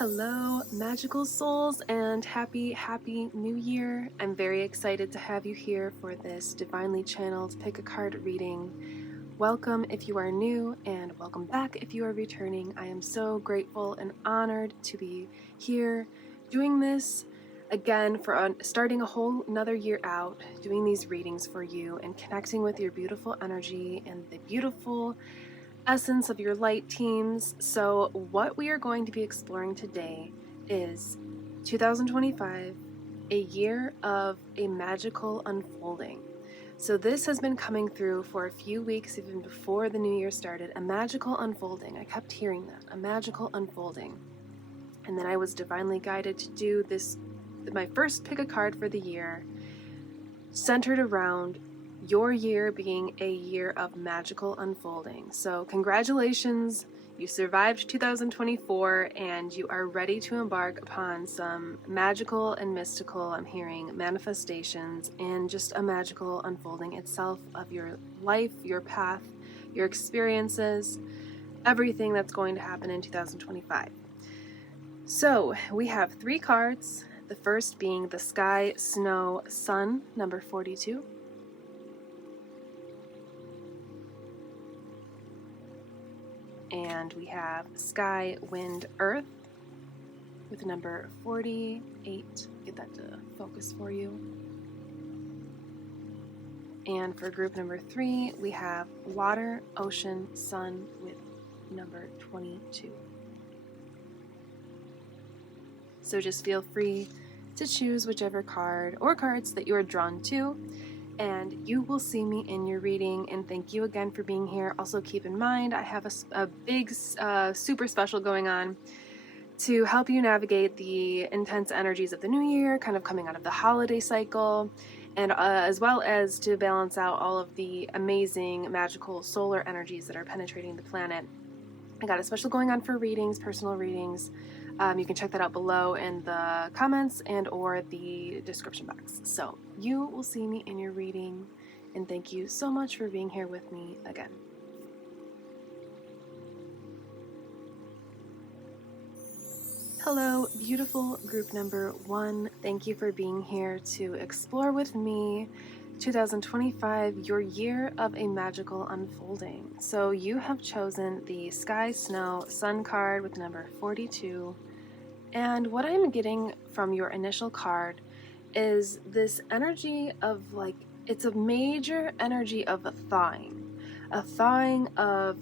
Hello, magical souls, and happy new year. I'm very excited to have you here for this divinely channeled pick a card reading. Welcome if you are new, and welcome back if you are returning. I am so grateful and honored to be here doing this again for starting a whole another year out, doing these readings for you and connecting with your beautiful energy and the beautiful essence of your light teams. So what we are going to be exploring today is 2025, a year of a magical unfolding. So this has been coming through for a few weeks, even before the new year started. A magical unfolding. I kept hearing that, a magical unfolding. And then I was divinely guided to do this, my first pick a card for the year, centered around your year being a year of magical unfolding. So congratulations, you survived 2024 and you are ready to embark upon some magical and mystical, I'm hearing, manifestations and just a magical unfolding itself of your life, your path, your experiences, everything that's going to happen in 2025. So we have 3 cards, the first being the Sky, Snow, Sun, number 42. And we have Sky, Wind, Earth with number 48. Get that to focus for you. And for group number 3, we have Water, Ocean, Sun with number 22. So just feel free to choose whichever card or cards that you are drawn to, and you will see me in your reading. And thank you again for being here. Also keep in mind, I have a big, super special going on to help you navigate the intense energies of the new year, kind of coming out of the holiday cycle, and as well as to balance out all of the amazing magical solar energies that are penetrating the planet. I got a special going on for readings, personal readings. You can check that out below in the comments and or the description box. So you will see me in your reading, and thank you so much for being here with me again. Hello, beautiful group number 1. Thank you for being here to explore with me 2025, your year of a magical unfolding. So you have chosen the Sky, Snow, Sun card with number 42. And what I'm getting from your initial card is this energy of it's a major energy of a thawing of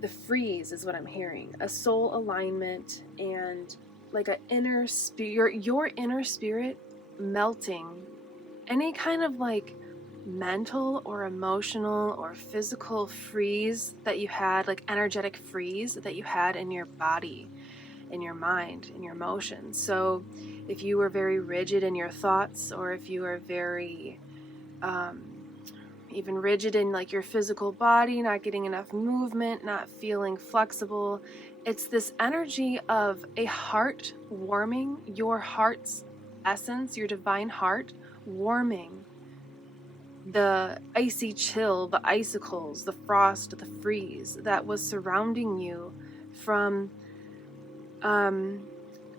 the freeze is what I'm hearing, a soul alignment and like an inner spirit, your inner spirit melting any kind of mental or emotional or physical freeze that you had, like energetic freeze that you had in your body, in your mind, in your emotions. So if you were very rigid in your thoughts, or if you are very even rigid in your physical body, not getting enough movement, not feeling flexible, it's this energy of a heart warming, your heart's essence, your divine heart warming, the icy chill, the icicles, the frost, the freeze that was surrounding you from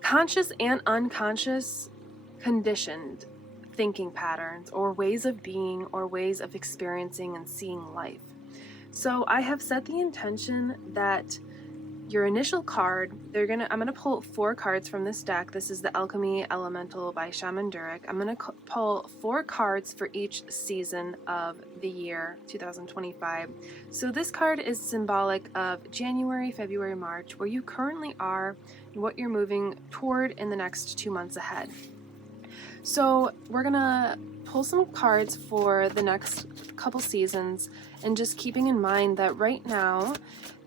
conscious and unconscious conditioned thinking patterns or ways of being or ways of experiencing and seeing life. So I have set the intention that your initial card, I'm gonna pull 4 cards from this deck. This is the Alchemy Elemental by Shaman Durek. I'm gonna pull 4 cards for each season of the year 2025. So this card is symbolic of January, February, March, where you currently are and what you're moving toward in the next 2 months ahead. So we're gonna pull some cards for the next couple seasons, and just keeping in mind that right now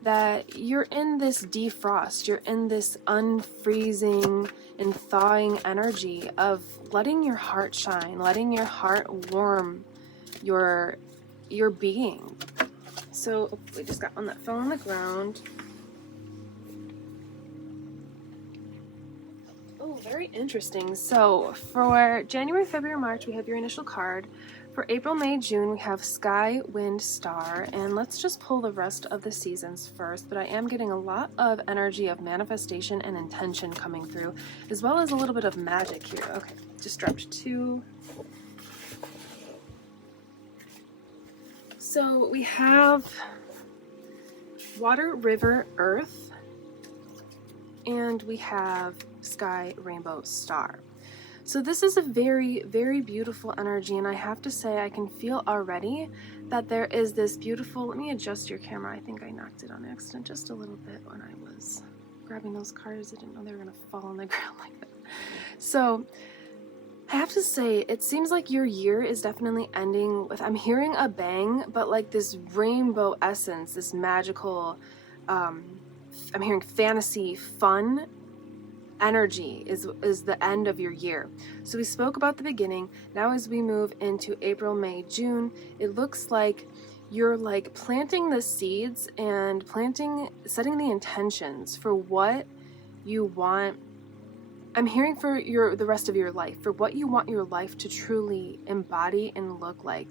that you're in this defrost, you're in this unfreezing and thawing energy of letting your heart shine, letting your heart warm your being. So we just got one that fell on the ground. Oh, very interesting. So for January, February, March, we have your initial card. For April, May, June, we have Sky, Wind, Star, and let's just pull the rest of the seasons first, but I am getting a lot of energy of manifestation and intention coming through, as well as a little bit of magic here. Okay, just dropped 2. So we have Water, River, Earth, and we have Sky, Rainbow, Star. So this is a very, very beautiful energy, and I have to say I can feel already that there is this beautiful, let me adjust your camera, I think I knocked it on accident just a little bit when I was grabbing those cards. I didn't know they were going to fall on the ground like that. So I have to say, it seems like your year is definitely ending with, I'm hearing a bang, but like this rainbow essence, this magical, I'm hearing fantasy, fun energy is the end of your year. So we spoke about the beginning. Now as we move into April, May, June, it looks like you're like planting the seeds and setting the intentions for what you want. I'm hearing for the rest of your life, for what you want your life to truly embody and look like.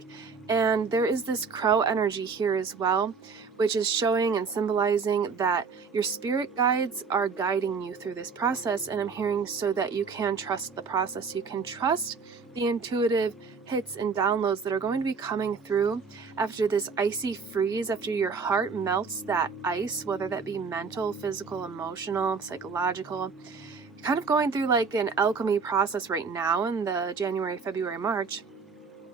And there is this crow energy here as well, which is showing and symbolizing that your spirit guides are guiding you through this process. And I'm hearing so that you can trust the process. You can trust the intuitive hits and downloads that are going to be coming through after this icy freeze, after your heart melts that ice, whether that be mental, physical, emotional, psychological. Kind of going through like an alchemy process right now in the January, February, March,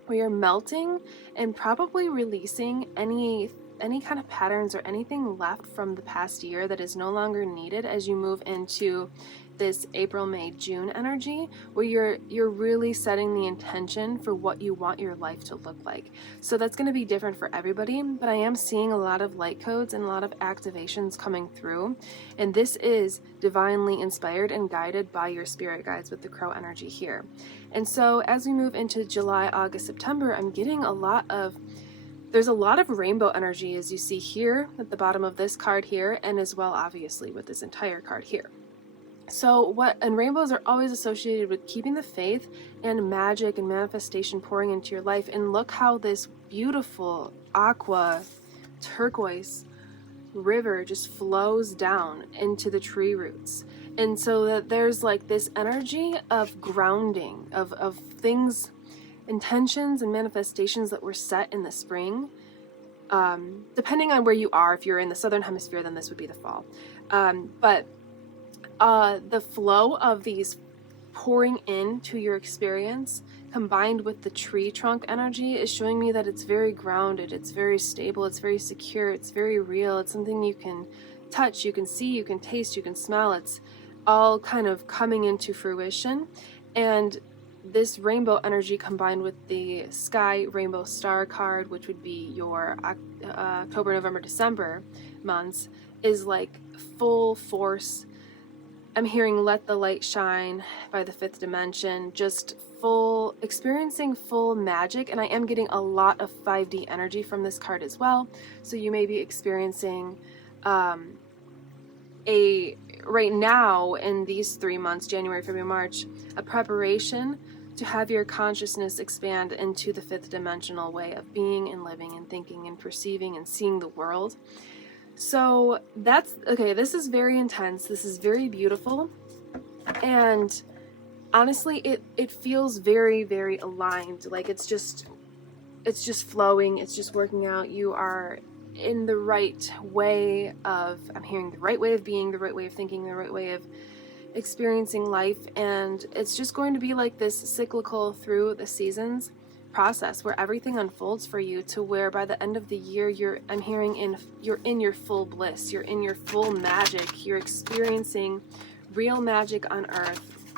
where you're melting and probably releasing any kind of patterns or anything left from the past year that is no longer needed as you move into this April, May, June energy, where you're really setting the intention for what you want your life to look like. So that's going to be different for everybody, but I am seeing a lot of light codes and a lot of activations coming through, and this is divinely inspired and guided by your spirit guides with the crow energy here. And so as we move into July, August, September, I'm getting there's a lot of rainbow energy, as you see here at the bottom of this card here, and as well obviously with this entire card here. So and rainbows are always associated with keeping the faith and magic and manifestation pouring into your life. And look how this beautiful aqua turquoise river just flows down into the tree roots. And so that there's like this energy of grounding of things, intentions and manifestations that were set in the spring. Depending on where you are, if you're in the southern hemisphere, then this would be the fall. But the flow of these pouring into your experience combined with the tree trunk energy is showing me that it's very grounded, it's very stable, it's very secure, it's very real, it's something you can touch, you can see, you can taste, you can smell. It's all kind of coming into fruition. And this rainbow energy combined with the Sky Rainbow Star card, which would be your October, November, December months, is like full force. I'm hearing Let the Light Shine by the Fifth Dimension, just experiencing full magic. And I am getting a lot of 5D energy from this card as well. So you may be experiencing right now in these 3 months, January, February, March, a preparation to have your consciousness expand into the fifth dimensional way of being and living and thinking and perceiving and seeing the world. So that's okay. This is very intense. This is very beautiful. And honestly, it feels very, very aligned. Like it's just flowing. It's just working out. You are in the right way I'm hearing the right way of being, the right way of thinking, the right way of experiencing life. And it's just going to be like this cyclical through the seasons process where everything unfolds for you to where by the end of the year you're in your full bliss, you're in your full magic, you're experiencing real magic on earth.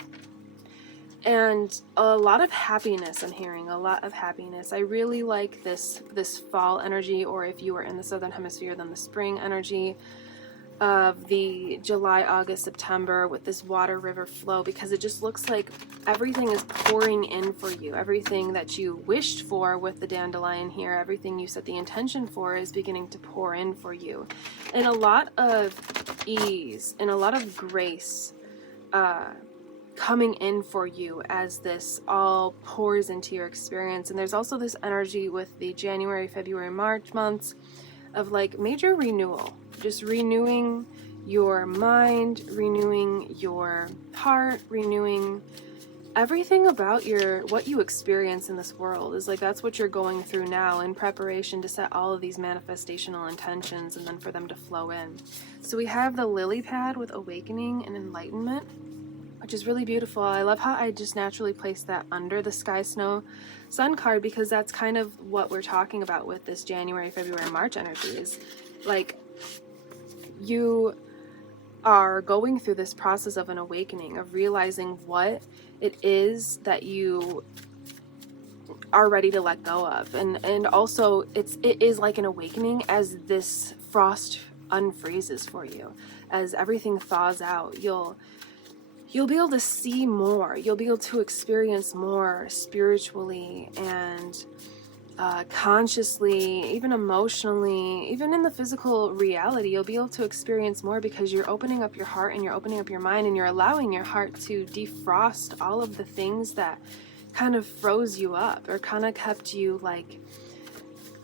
And a lot of happiness. I'm hearing a lot of happiness. I really like this fall energy, or if you are in the southern hemisphere, then the spring energy of the July, August, September with this water river flow, because it just looks like everything is pouring in for you. Everything that you wished for with the dandelion here, everything you set the intention for is beginning to pour in for you. And a lot of ease and a lot of grace coming in for you as this all pours into your experience. And there's also this energy with the January, February, March months of like major renewal, just renewing your mind, renewing your heart, renewing everything about what you experience in this world. Is like that's what you're going through now in preparation to set all of these manifestational intentions and then for them to flow in. So we have the lily pad with awakening and enlightenment, which is really beautiful. I love how I just naturally placed that under the sky, snow, sun card, because that's kind of what we're talking about with this January, February, March energy. Is like you are going through this process of an awakening, of realizing what it is that you are ready to let go of. And also it is like an awakening as this frost unfreezes for you. As everything thaws out, you'll be able to see more. You'll be able to experience more spiritually and consciously, even emotionally, even in the physical reality. You'll be able to experience more because you're opening up your heart and you're opening up your mind and you're allowing your heart to defrost all of the things that kind of froze you up or kind of kept you like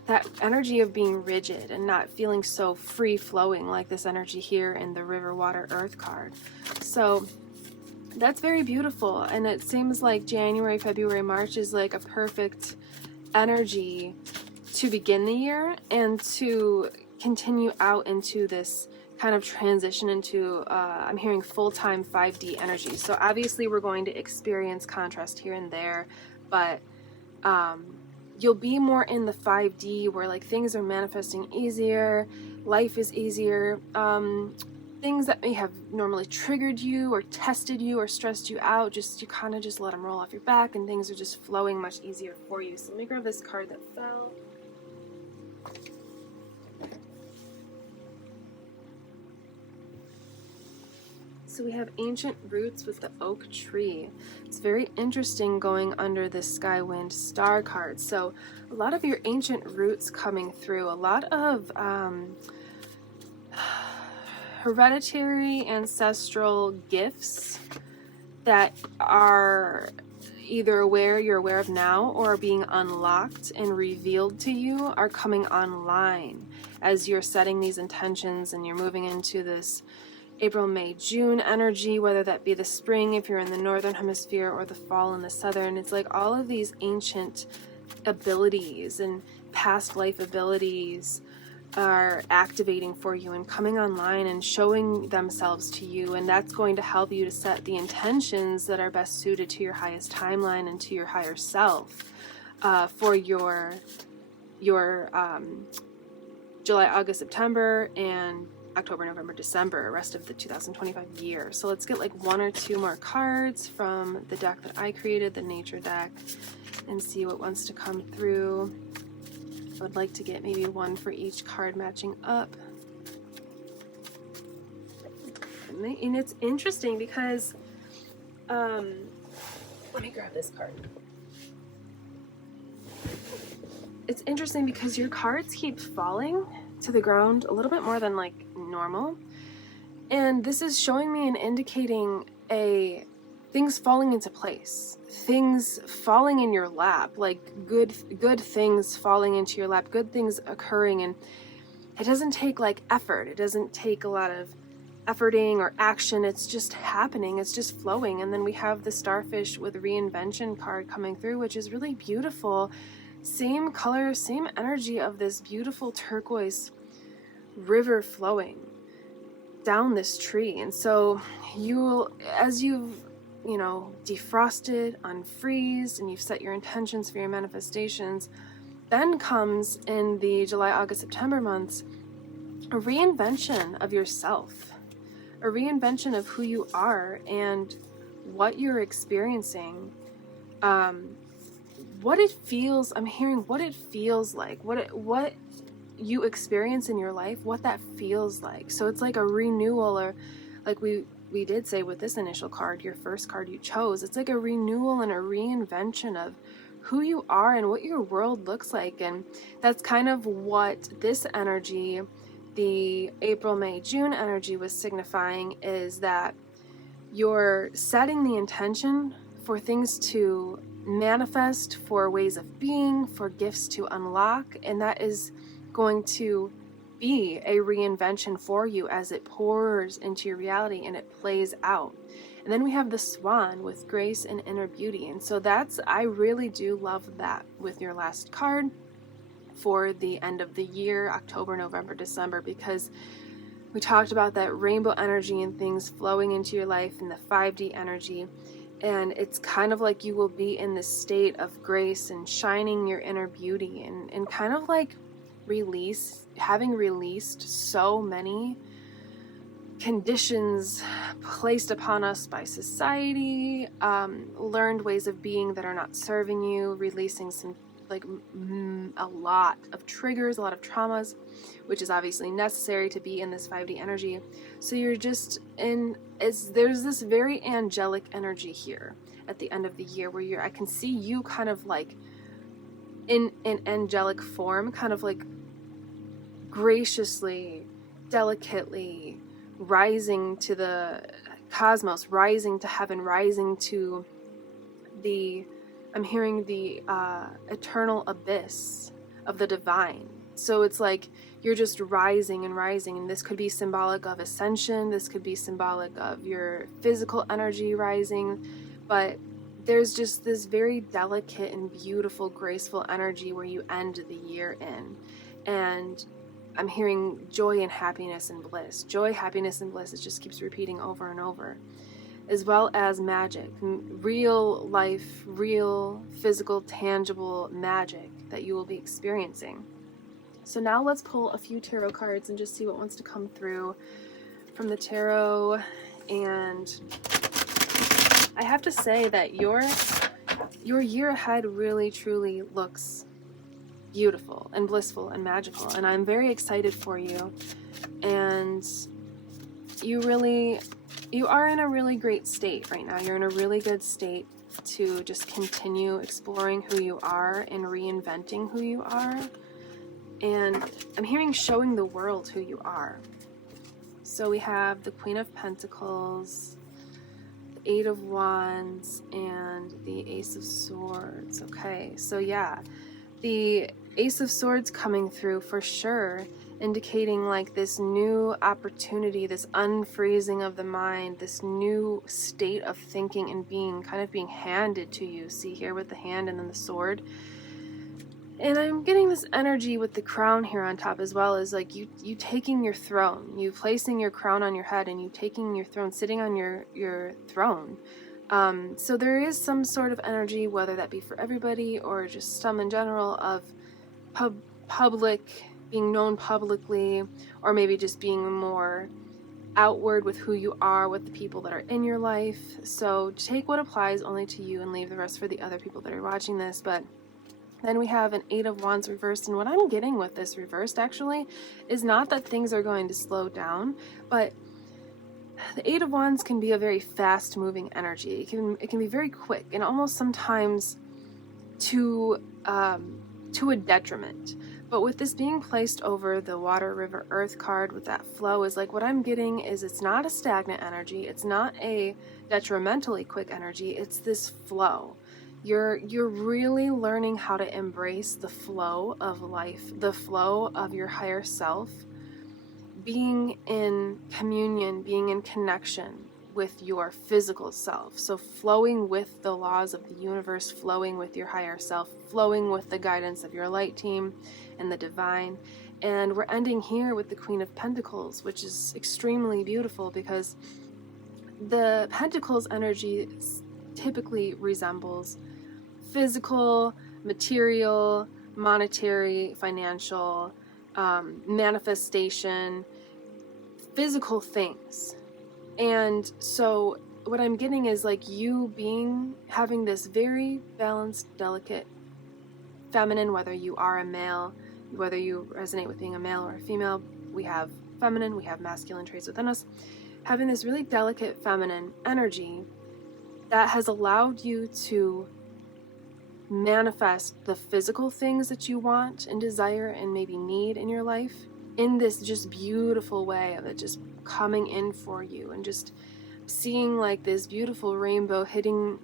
that energy of being rigid and not feeling so free flowing, like this energy here in the river, water, earth card. So that's very beautiful. And it seems like January, February, March is like a perfect energy to begin the year and to continue out into this kind of transition into I'm hearing full-time 5D energy. So obviously we're going to experience contrast here and there, but you'll be more in the 5D where like things are manifesting easier, life is easier. Things that may have normally triggered you or tested you or stressed you out, you kind of just let them roll off your back and things are just flowing much easier for you. So let me grab this card that fell. So we have ancient roots with the oak tree. It's very interesting going under this sky wind star card. So a lot of your ancient roots coming through, a lot of hereditary ancestral gifts that are either you're aware of now or being unlocked and revealed to you are coming online as you're setting these intentions and you're moving into this April, May, June energy, whether that be the spring if you're in the northern hemisphere or the fall in the southern. It's like all of these ancient abilities and past life abilities are activating for you and coming online and showing themselves to you, and that's going to help you to set the intentions that are best suited to your highest timeline and to your higher self for your July, August, September, and October, November, December, rest of the 2025 year. So let's get like one or two more cards from the deck that I created, the nature deck, and see what wants to come through. I would like to get maybe one for each card matching up. And it's interesting because, let me grab this card. It's interesting because your cards keep falling to the ground a little bit more than like normal. And this is showing me and indicating things falling into place, things falling in your lap, like good things falling into your lap, good things occurring. And it doesn't take like effort. It doesn't take a lot of efforting or action. It's just happening. It's just flowing. And then we have the starfish with reinvention card coming through, which is really beautiful. Same color, same energy of this beautiful turquoise river flowing down this tree. And so as you've defrosted, unfreezed, and you've set your intentions for your manifestations, then comes in the July, August, September months, a reinvention of yourself, a reinvention of who you are and what you're experiencing, what it feels, I'm hearing what it feels like, what you experience in your life, what that feels like. So it's like a renewal, or like we did say with this initial card, your first card you chose, it's like a renewal and a reinvention of who you are and what your world looks like. And that's kind of what this energy, the April, May, June energy, was signifying, is that You're setting the intention for things to manifest, for ways of being, for gifts to unlock, and that is going to be a reinvention for you as it pours into your reality and it plays out. And then we have the swan with grace and inner beauty. And so I really do love that with your last card for the end of the year, October, November, December, because we talked about that rainbow energy and things flowing into your life and the 5D energy. And it's kind of like you will be in this state of grace and shining your inner beauty and kind of like having released so many conditions placed upon us by society, learned ways of being that are not serving you, releasing some a lot of triggers, a lot of traumas, which is obviously necessary to be in this 5D energy. So you're just there's this very angelic energy here at the end of the year where I can see you kind of like in an angelic form, kind of like graciously, delicately rising to the cosmos, rising to heaven, rising to I'm hearing the eternal abyss of the divine. So it's like you're just rising and rising, and this could be symbolic of ascension, this could be symbolic of your physical energy rising, but there's just this very delicate and beautiful, graceful energy where you end the year in. And I'm hearing joy and happiness and bliss. Joy, happiness, and bliss. It just keeps repeating over and over. As well as magic, real life, real physical, tangible magic that you will be experiencing. So now let's pull a few tarot cards and just see what wants to come through from the tarot. And I have to say that your year ahead really truly looks beautiful and blissful and magical, and I'm very excited for you. And you are in a really great state right now. You're in a really good state to just continue exploring who you are and reinventing who you are. And I'm hearing showing the world who you are. So we have the Queen of Pentacles, the Eight of Wands, and the Ace of Swords. Okay, so yeah, the Ace of Swords coming through for sure, indicating like this new opportunity, this unfreezing of the mind, this new state of thinking and being kind of being handed to you. See here with the hand and then the sword. And I'm getting this energy with the crown here on top, as well as like you taking your throne, you placing your crown on your head and you taking your throne, sitting on your throne. So there is some sort of energy, whether that be for everybody or just some in general, of public, being known publicly, or maybe just being more outward with who you are, with the people that are in your life. So take what applies only to you and leave the rest for the other people that are watching this. But then we have an Eight of Wands reversed, and what I'm getting with this reversed actually is not that things are going to slow down, but the Eight of Wands can be a very fast-moving energy. It can be very quick and almost sometimes to a detriment. But with this being placed over the Water, River, Earth card with that flow, is like what I'm getting is it's not a stagnant energy, it's not a detrimentally quick energy, it's this flow. You're really learning how to embrace the flow of life, the flow of your higher self, being in communion, being in connection with your physical self. So flowing with the laws of the universe, flowing with your higher self, flowing with the guidance of your light team and the divine. And we're ending here with the Queen of Pentacles, which is extremely beautiful because the Pentacles energy typically resembles physical, material, monetary, financial, manifestation, physical things. And so what I'm getting is like you having this very balanced, delicate, feminine, whether you are a male, whether you resonate with being a male or a female, we have feminine, we have masculine traits within us, having this really delicate feminine energy that has allowed you to manifest the physical things that you want and desire and maybe need in your life in this just beautiful way of it just coming in for you and just seeing like this beautiful rainbow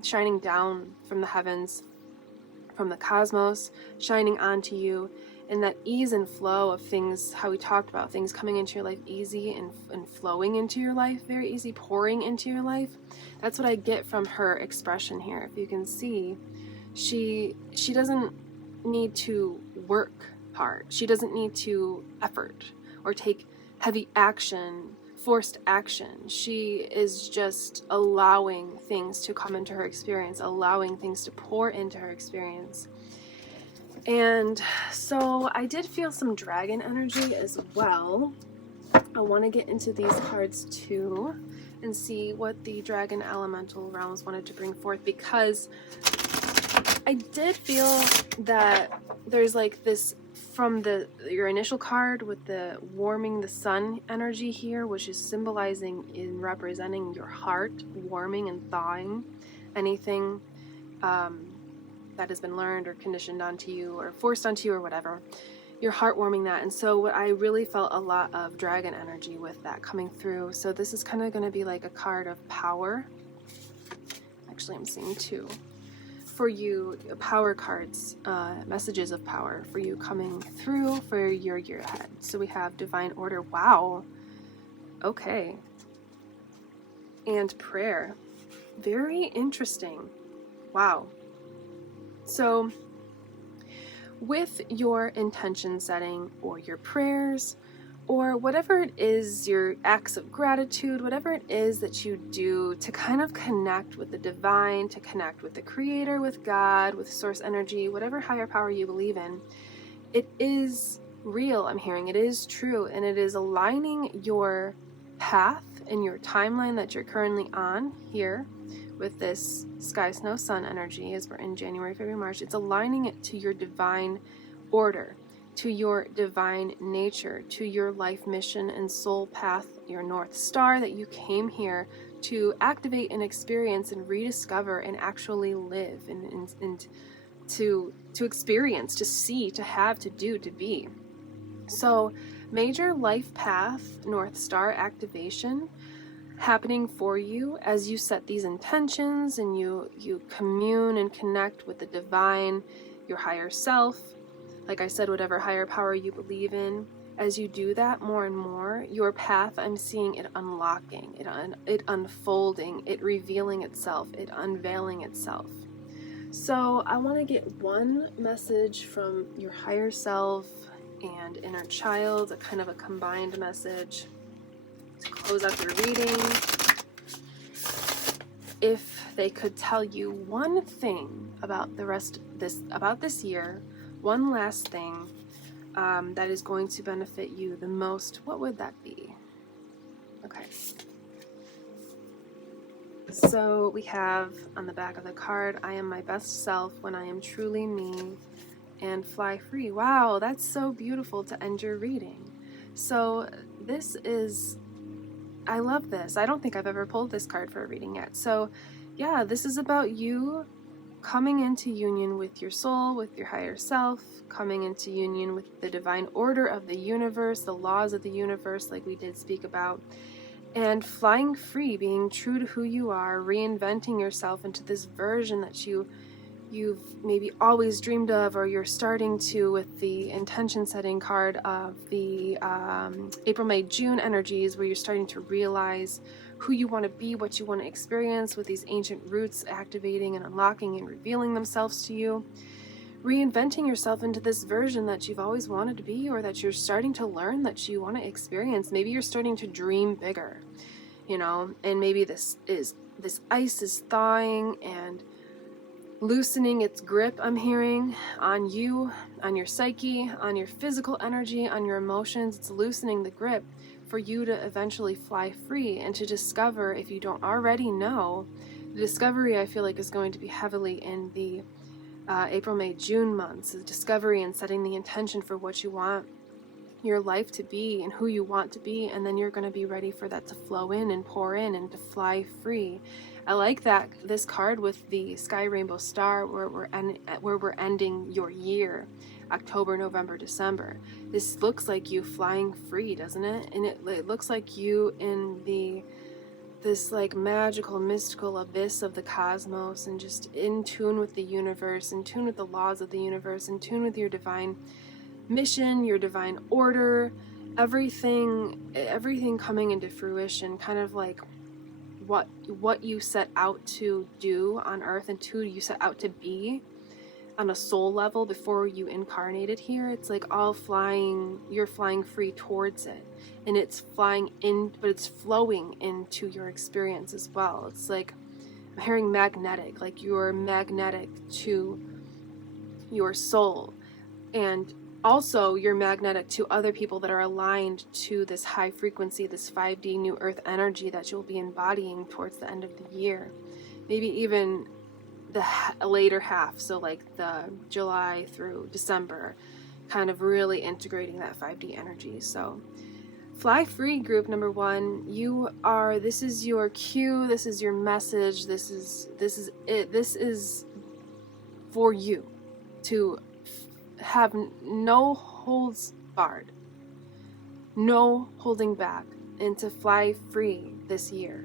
shining down from the heavens, from the cosmos, shining onto you, and that ease and flow of things, how we talked about things coming into your life easy and flowing into your life, very easy, pouring into your life. That's what I get from her expression here. If you can see, she doesn't need to work hard. She doesn't need to effort or take heavy action, forced action. She is just allowing things to come into her experience, allowing things to pour into her experience. And so I did feel some dragon energy as well. I want to get into these cards too and see what the dragon elemental realms wanted to bring forth, because I did feel that there's like this from your initial card with the warming the sun energy here, which is symbolizing and representing your heart warming and thawing anything that has been learned or conditioned onto you or forced onto you or whatever, your heart warming that. And so what I really felt a lot of dragon energy with that coming through. So this is kind of going to be like a card of power. Actually, I'm seeing two for you, power cards, messages of power for you coming through for your year ahead. So we have divine order. Wow. Okay. And prayer. Very interesting. Wow. So with your intention setting or your prayers or whatever it is, your acts of gratitude, whatever it is that you do to kind of connect with the divine, to connect with the creator, with God, with source energy, whatever higher power you believe in, it is real, I'm hearing. It is true, and it is aligning your path and your timeline that you're currently on here with this sky, snow, sun energy as we're in January, February, March. It's aligning it to your divine order, to your divine nature, to your life mission and soul path, your North Star that you came here to activate and experience and rediscover and actually live and to experience, to see, to have, to do, to be. So major life path, North Star activation happening for you as you set these intentions and you commune and connect with the divine, your higher self. Like I said, whatever higher power you believe in, as you do that more and more, your path, I'm seeing it unlocking, it unfolding, it revealing itself, it unveiling itself. So I want to get one message from your higher self and inner child, a kind of a combined message to close out your reading. If they could tell you one thing about this year, one last thing that is going to benefit you the most, what would that be? Okay. So we have on the back of the card, I am my best self when I am truly me and fly free. Wow, that's so beautiful to end your reading. So this is, I love this. I don't think I've ever pulled this card for a reading yet. So yeah, this is about you coming into union with your soul, with your higher self, coming into union with the divine order of the universe, the laws of the universe, like we did speak about, and flying free, being true to who you are, reinventing yourself into this version that you've maybe always dreamed of, or you're starting to with the intention setting card of the April, May, June energies, where you're starting to realize who you want to be, what you want to experience, with these ancient roots activating and unlocking and revealing themselves to you. Reinventing yourself into this version that you've always wanted to be, or that you're starting to learn that you want to experience. Maybe you're starting to dream bigger, and maybe this ice is thawing and loosening its grip, I'm hearing, on you, on your psyche, on your physical energy, on your emotions. It's loosening the grip for you to eventually fly free and to discover, if you don't already know, the discovery I feel like is going to be heavily in the April, May, June months, the discovery and setting the intention for what you want your life to be and who you want to be, and then you're going to be ready for that to flow in and pour in and to fly free. I like that this card with the sky rainbow star, where we're ending your year, October, November, December. This looks like you flying free, doesn't it? And it looks like you in the this like magical, mystical abyss of the cosmos, and just in tune with the universe, in tune with the laws of the universe, in tune with your divine mission, your divine order, everything coming into fruition, kind of like what you set out to do on earth and who you set out to be on a soul level before you incarnated here. It's like all flying, you're flying free towards it, and it's flying in, but it's flowing into your experience as well. It's like I'm hearing magnetic, like you're magnetic to your soul, and also you're magnetic to other people that are aligned to this high frequency, this 5D new earth energy that you'll be embodying towards the end of the year, maybe even the later half, so like the July through December, kind of really integrating that 5D energy. So fly free, group number 1. This is your cue, this is your message, this is it. This is for you to have no holds barred, no holding back, and to fly free this year,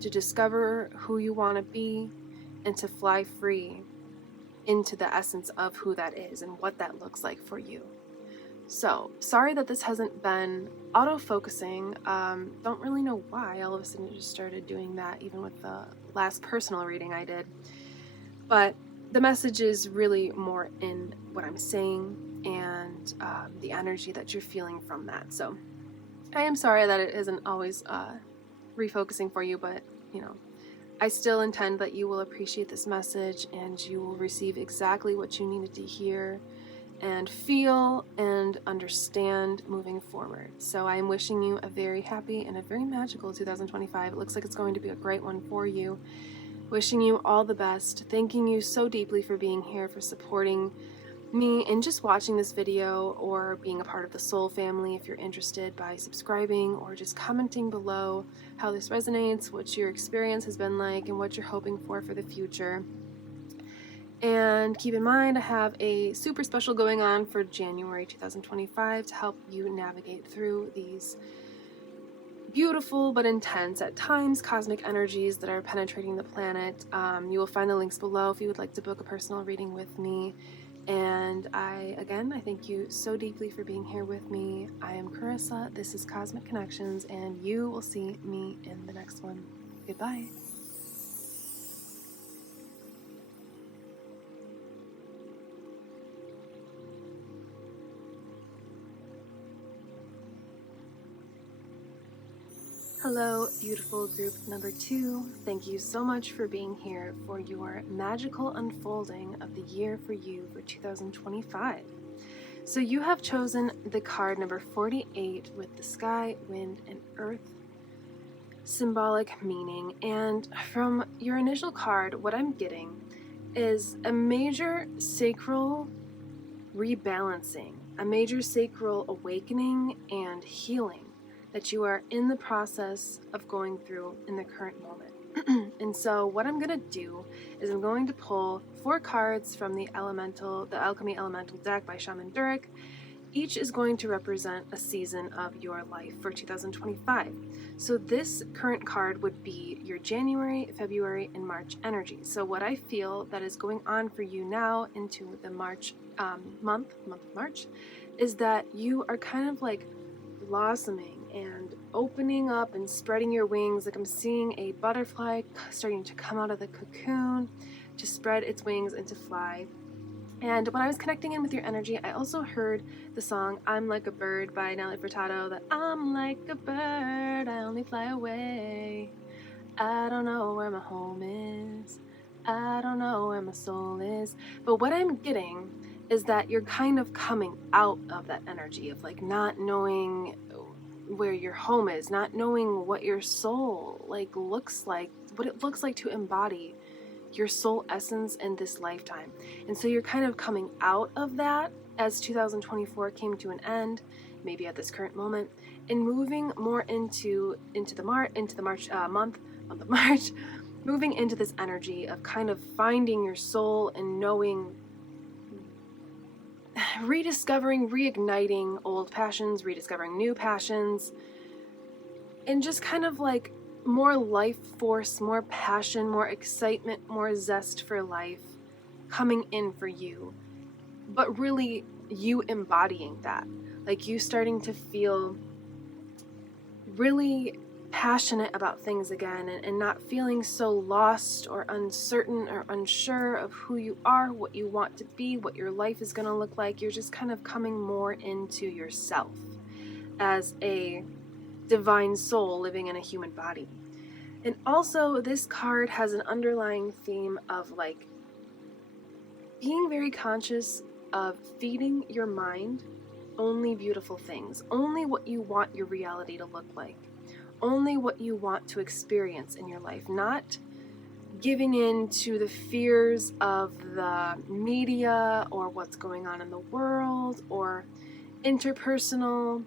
to discover who you want to be, and to fly free into the essence of who that is and what that looks like for you. So, sorry that this hasn't been auto-focusing. Don't really know why. All of a sudden it just started doing that, even with the last personal reading I did. But the message is really more in what I'm saying and the energy that you're feeling from that. So, I am sorry that it isn't always refocusing for you, but, you know, I still intend that you will appreciate this message and you will receive exactly what you needed to hear and feel and understand moving forward. So I am wishing you a very happy and a very magical 2025. It looks like it's going to be a great one for you. Wishing you all the best. Thanking you so deeply for being here, for supporting me and just watching this video, or being a part of the soul family if you're interested, by subscribing or just commenting below how this resonates, what your experience has been like, and what you're hoping for the future. And keep in mind, I have a super special going on for January 2025 to help you navigate through these beautiful but intense at times cosmic energies that are penetrating the planet. You will find the links below if you would like to book a personal reading with me. And I thank you so deeply for being here with me. I am Carissa, this is Cosmic Connections, and you will see me in the next one. Goodbye. Hello, beautiful group number 2. Thank you so much for being here for your magical unfolding of the year for you for 2025. So you have chosen the card number 48 with the sky, wind, and earth symbolic meaning. And from your initial card, what I'm getting is a major sacral rebalancing, a major sacral awakening and healing that you are in the process of going through in the current moment. And so what I'm going to do is I'm going to pull 4 cards from the Alchemy Elemental deck by Shaman Durek. Each is going to represent a season of your life for 2025. So this current card would be your January, February, and March energy. So what I feel that is going on for you now into the March month of March, is that you are kind of like blossoming and opening up and spreading your wings. Like I'm seeing a butterfly starting to come out of the cocoon to spread its wings and to fly. And when I was connecting in with your energy, I also heard the song I'm Like a Bird by Nelly Furtado, that I'm like a bird, I only fly away. I don't know where my home is, I don't know where my soul is. But what I'm getting is that you're kind of coming out of that energy of like not knowing where your home is, not knowing what your soul looks like, what it looks like to embody your soul essence in this lifetime. And so you're kind of coming out of that as 2024 came to an end, maybe at this current moment, and moving more into the March month of March, moving into this energy of kind of finding your soul and knowing, rediscovering, reigniting old passions, rediscovering new passions, and just kind of like more life force, more passion, more excitement, more zest for life coming in for you, but really you embodying that, like you starting to feel really passionate about things again, and not feeling so lost or uncertain or unsure of who you are, what you want to be, what your life is going to look like. You're just kind of coming more into yourself as a divine soul living in a human body. And also, this card has an underlying theme of like being very conscious of feeding your mind only beautiful things, only what you want your reality to look like, only what you want to experience in your life, not giving in to the fears of the media or what's going on in the world or interpersonal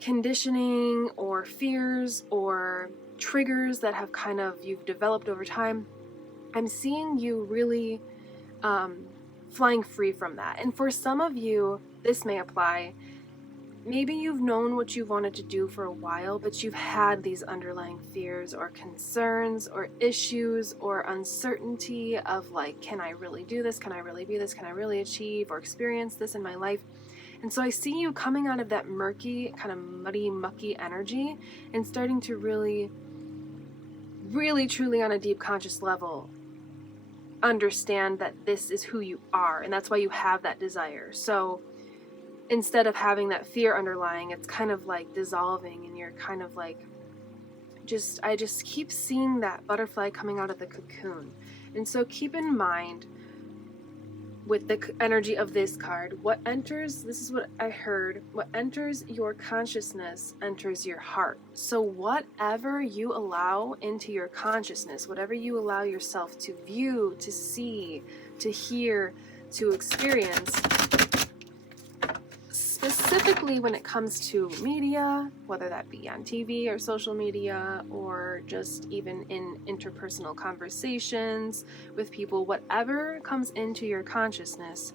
conditioning or fears or triggers that have kind of you've developed over time. I'm seeing you really flying free from that. And for some of you, this may apply. Maybe you've known what you wanted to do for a while, but you've had these underlying fears or concerns or issues or uncertainty of like, can I really do this? Can I really be this? Can I really achieve or experience this in my life? And so I see you coming out of that murky, kind of muddy, mucky energy and starting to really, really, truly on a deep conscious level understand that this is who you are, and that's why you have that desire. So instead of having that fear underlying, it's kind of like dissolving, and you're kind of like I just keep seeing that butterfly coming out of the cocoon. And so keep in mind with the energy of this card, what enters, this is what I heard, what enters your consciousness enters your heart. So whatever you allow into your consciousness, whatever you allow yourself to view, to see, to hear, to experience, specifically when it comes to media, whether that be on TV or social media or just even in interpersonal conversations with people, whatever comes into your consciousness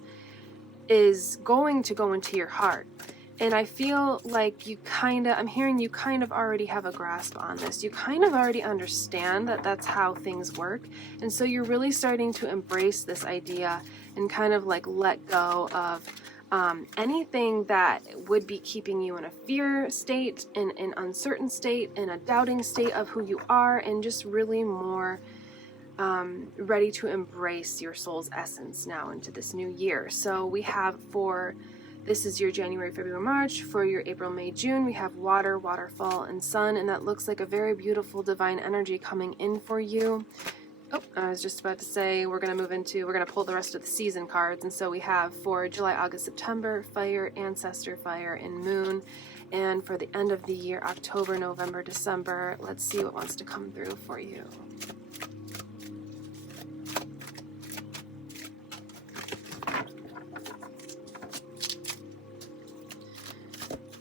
is going to go into your heart. And I feel like I'm hearing you kind of already have a grasp on this. You kind of already understand that that's how things work. And so you're really starting to embrace this idea and kind of like let go of anything that would be keeping you in a fear state, in an uncertain state, in a doubting state of who you are, and just really more ready to embrace your soul's essence now into this new year. So we have this is your January, February, March. For your April, May, June, we have water, waterfall, and sun, and that looks like a very beautiful divine energy coming in for you. Oh, I was just about to say we're going to pull the rest of the season cards. And so we have for July, August, September, fire, ancestor, fire, and moon. And for the end of the year, October, November, December, let's see what wants to come through for you.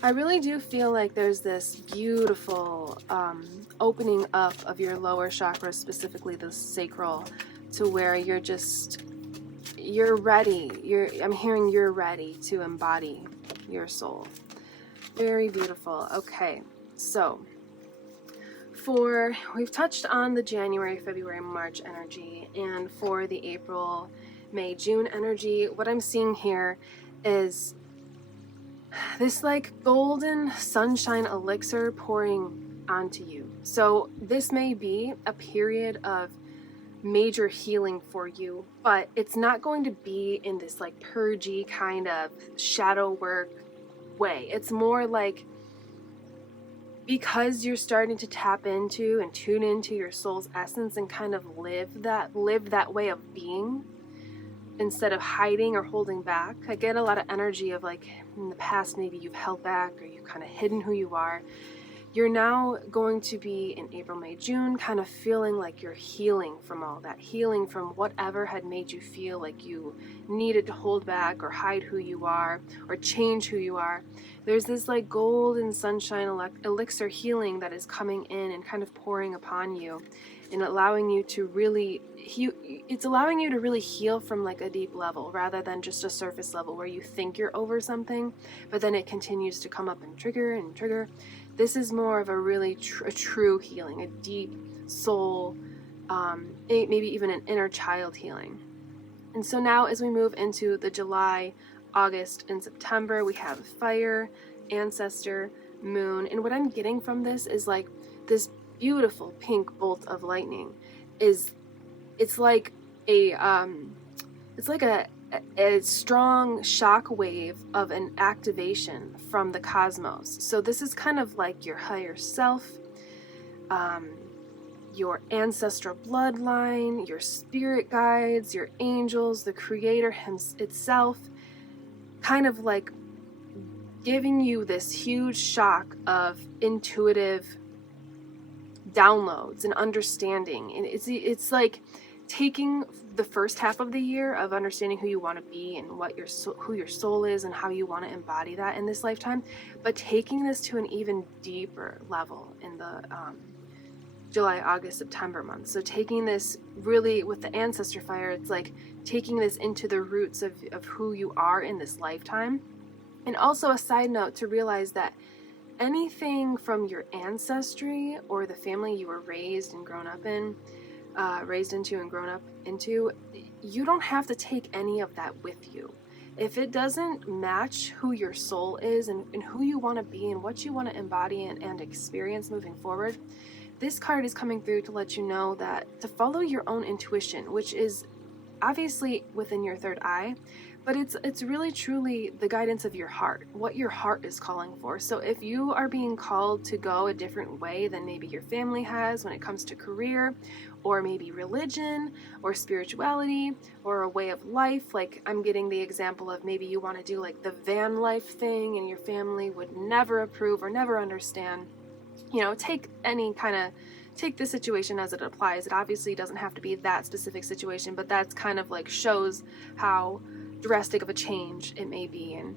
I really do feel like there's this beautiful opening up of your lower chakras, specifically the sacral, to where you're ready. I'm hearing you're ready to embody your soul. Very beautiful. Okay, so we've touched on the January, February, March energy, and for the April, May, June energy, what I'm seeing here is this like golden sunshine elixir pouring onto you. So this may be a period of major healing for you, but it's not going to be in this like purgy kind of shadow work way. It's more like, because you're starting to tap into and tune into your soul's essence and kind of live that way of being, instead of hiding or holding back. I get a lot of energy of like in the past maybe you've held back or you've kind of hidden who you are. You're now going to be in April, May, June kind of feeling like you're healing from all that, healing from whatever had made you feel like you needed to hold back or hide who you are or change who you are. There's this like golden sunshine elixir healing that is coming in and kind of pouring upon you. and allowing you to really it's allowing you to really heal from like a deep level rather than just a surface level where you think you're over something, but then it continues to come up and trigger and trigger. This is more of a really a true healing, a deep soul, maybe even an inner child healing. And so now as we move into the July, August, and September, we have fire, ancestor, moon. And what I'm getting from this is like this beautiful pink bolt of lightning it's like a strong shock wave of an activation from the cosmos. So this is kind of like your higher self, your ancestral bloodline, your spirit guides, your angels, the creator itself, kind of like giving you this huge shock of intuitive downloads and understanding. And it's like taking the first half of the year of understanding who you want to be and what who your soul is and how you want to embody that in this lifetime, but taking this to an even deeper level in the July, August, September months. So taking this really with the ancestor fire, it's like taking this into the roots of who you are in this lifetime. And also a side note to realize that anything from your ancestry or the family you were raised and grown up in, raised into and grown up into, you don't have to take any of that with you. If it doesn't match who your soul is and who you want to be and what you want to embody and experience moving forward, this card is coming through to let you know that to follow your own intuition, which is obviously within your third eye, but it's really truly the guidance of your heart, what your heart is calling for. So if you are being called to go a different way than maybe your family has when it comes to career, or maybe religion or spirituality or a way of life, like I'm getting the example of maybe you want to do like the van life thing and your family would never approve or never understand, you know, take the situation as it applies. It obviously doesn't have to be that specific situation, but that's kind of like shows how drastic of a change it may be, and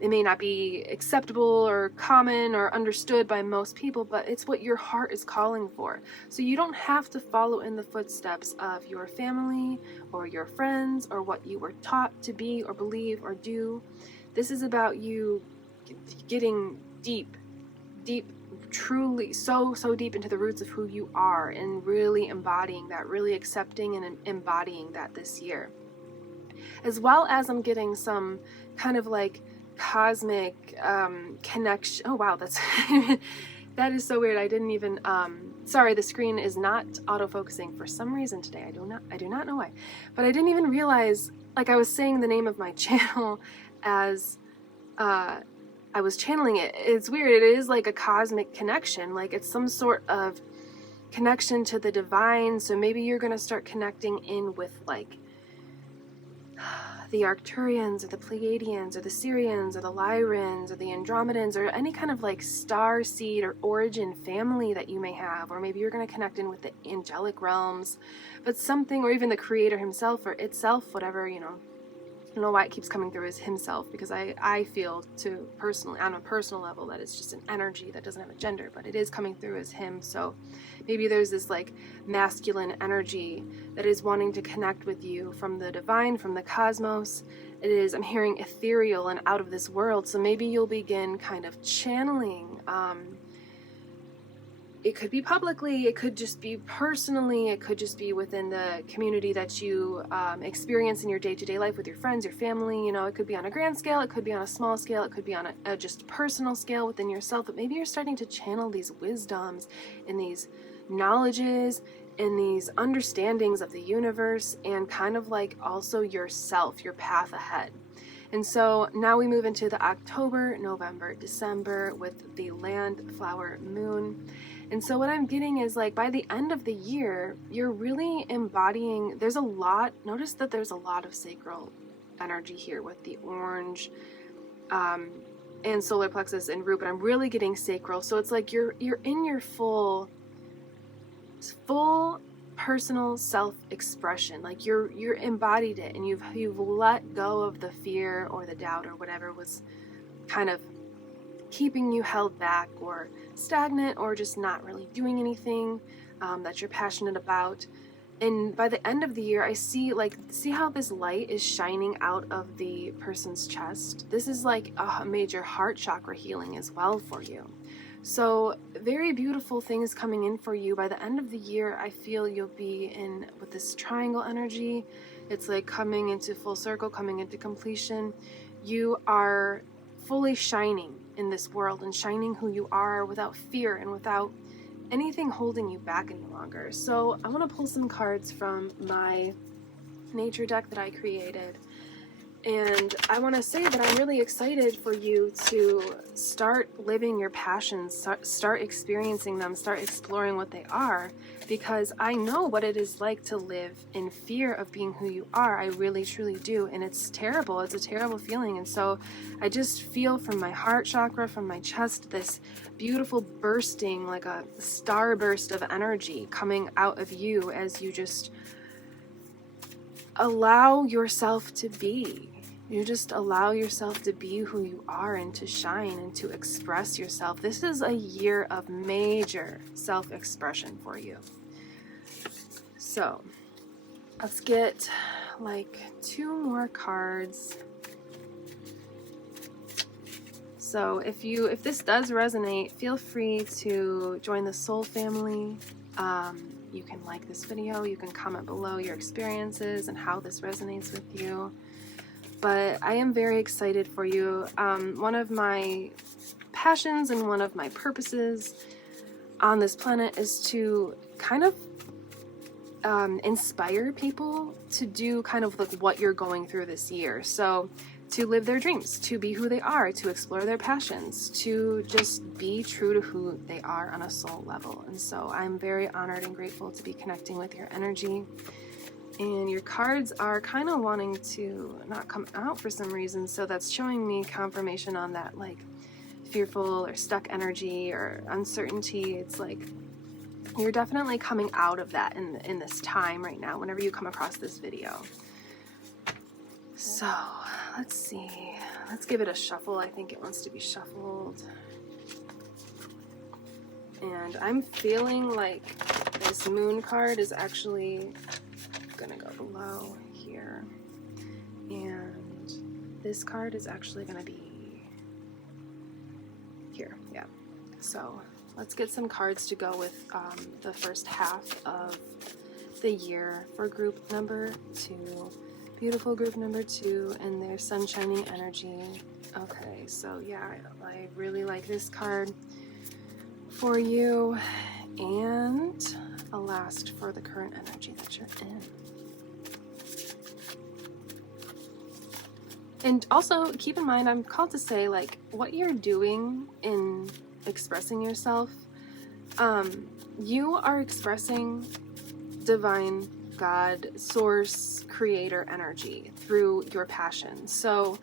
it may not be acceptable or common or understood by most people, but it's what your heart is calling for. So you don't have to follow in the footsteps of your family or your friends or what you were taught to be or believe or do. This is about you getting deep, truly so deep into the roots of who you are and really embodying that, really accepting and embodying that this year. As well as I'm getting some kind of like cosmic connection. Oh wow, that's that is so weird. I didn't even sorry, the screen is not autofocusing for some reason today. I do not know why. But I didn't even realize, like I was saying the name of my channel as I was channeling it. It's weird. It is like a cosmic connection. Like it's some sort of connection to the divine. So maybe you're going to start connecting in with like the Arcturians or the Pleiadians or the Syrians or the Lyrans or the Andromedans or any kind of like star seed or origin family that you may have. Or maybe you're going to connect in with the angelic realms, but something, or even the creator himself or itself, whatever, you know. I don't know why it keeps coming through as himself, because I feel on a personal level that it's just an energy that doesn't have a gender, but it is coming through as him. So maybe there's this like masculine energy that is wanting to connect with you from the divine, from the cosmos. It is, I'm hearing ethereal and out of this world. So maybe you'll begin kind of channeling, it could be publicly, it could just be personally, it could just be within the community that you experience in your day-to-day life with your friends, your family. You know, it could be on a grand scale, it could be on a small scale, it could be on a just personal scale within yourself. But maybe you're starting to channel these wisdoms and these knowledges and these understandings of the universe and kind of like also yourself, your path ahead. And so now we move into the October, November, December with the land, flower, moon. And so what I'm getting is like by the end of the year, you're really embodying, notice that there's a lot of sacral energy here with the orange and solar plexus and root, but I'm really getting sacral. So it's like you're in your full personal self-expression, like you're embodied it, and you've let go of the fear or the doubt or whatever was kind of keeping you held back or stagnant or just not really doing anything. that you're passionate about. And by the end of the year, I see how this light is shining out of the person's chest. This is like a major heart chakra healing as well for you. So very beautiful things coming in for you. By the end of the year, I feel you'll be in with this triangle energy. It's like coming into full circle, coming into completion. You are fully shining in this world and shining who you are without fear and without anything holding you back any longer. So I want to pull some cards from my nature deck that I created. And I want to say that I'm really excited for you to start living your passions, start experiencing them, start exploring what they are, because I know what it is like to live in fear of being who you are. I really, truly do. And it's terrible. It's a terrible feeling. And so I just feel from my heart chakra, from my chest, this beautiful bursting, like a starburst of energy coming out of you as you just allow yourself to be. You just allow yourself to be who you are and to shine and to express yourself. This is a year of major self-expression for you. So let's get like 2 more cards. So if this does resonate, feel free to join the soul family. You can like this video, you can comment below your experiences and how this resonates with you. But I am very excited for you. One of my passions and one of my purposes on this planet is to kind of inspire people to do kind of like what you're going through this year. So to live their dreams, to be who they are, to explore their passions, to just be true to who they are on a soul level. And so I'm very honored and grateful to be connecting with your energy. And your cards are kind of wanting to not come out for some reason, so that's showing me confirmation on that, like fearful or stuck energy or uncertainty. It's like you're definitely coming out of that in this time right now, whenever you come across this video. So let's see, let's give it a shuffle. I think it wants to be shuffled. And I'm feeling like this moon card is actually gonna go below here, and this card is actually gonna be here. Yeah, so let's get some cards to go with the first half of the year for group number 2. Beautiful group number 2 and their sun-shining energy. Okay, so yeah, I really like this card for you, and a last for the current energy that you're in. And also keep in mind, I'm called to say, like, what you're doing in expressing yourself, you are expressing divine God, source, creator energy through your passion. So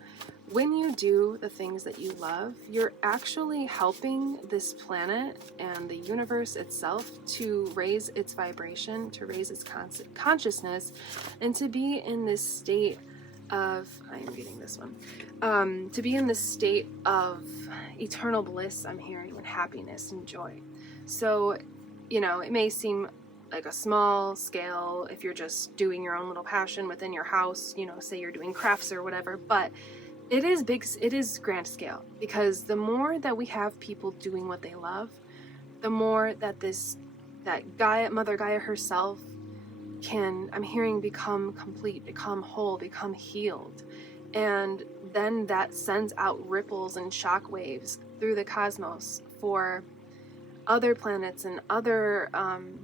when you do the things that you love, you're actually helping this planet and the universe itself to raise its vibration, to raise its consciousness, and to be in this state of, I am getting this one, to be in this state of eternal bliss, I'm hearing, and happiness and joy. So, you know, it may seem like a small scale if you're just doing your own little passion within your house, you know, say you're doing crafts or whatever, but it is big, it is grand scale, because the more that we have people doing what they love, the more that Mother Gaia herself can, I'm hearing, become complete, become whole, become healed. And then that sends out ripples and shock waves through the cosmos for other planets and other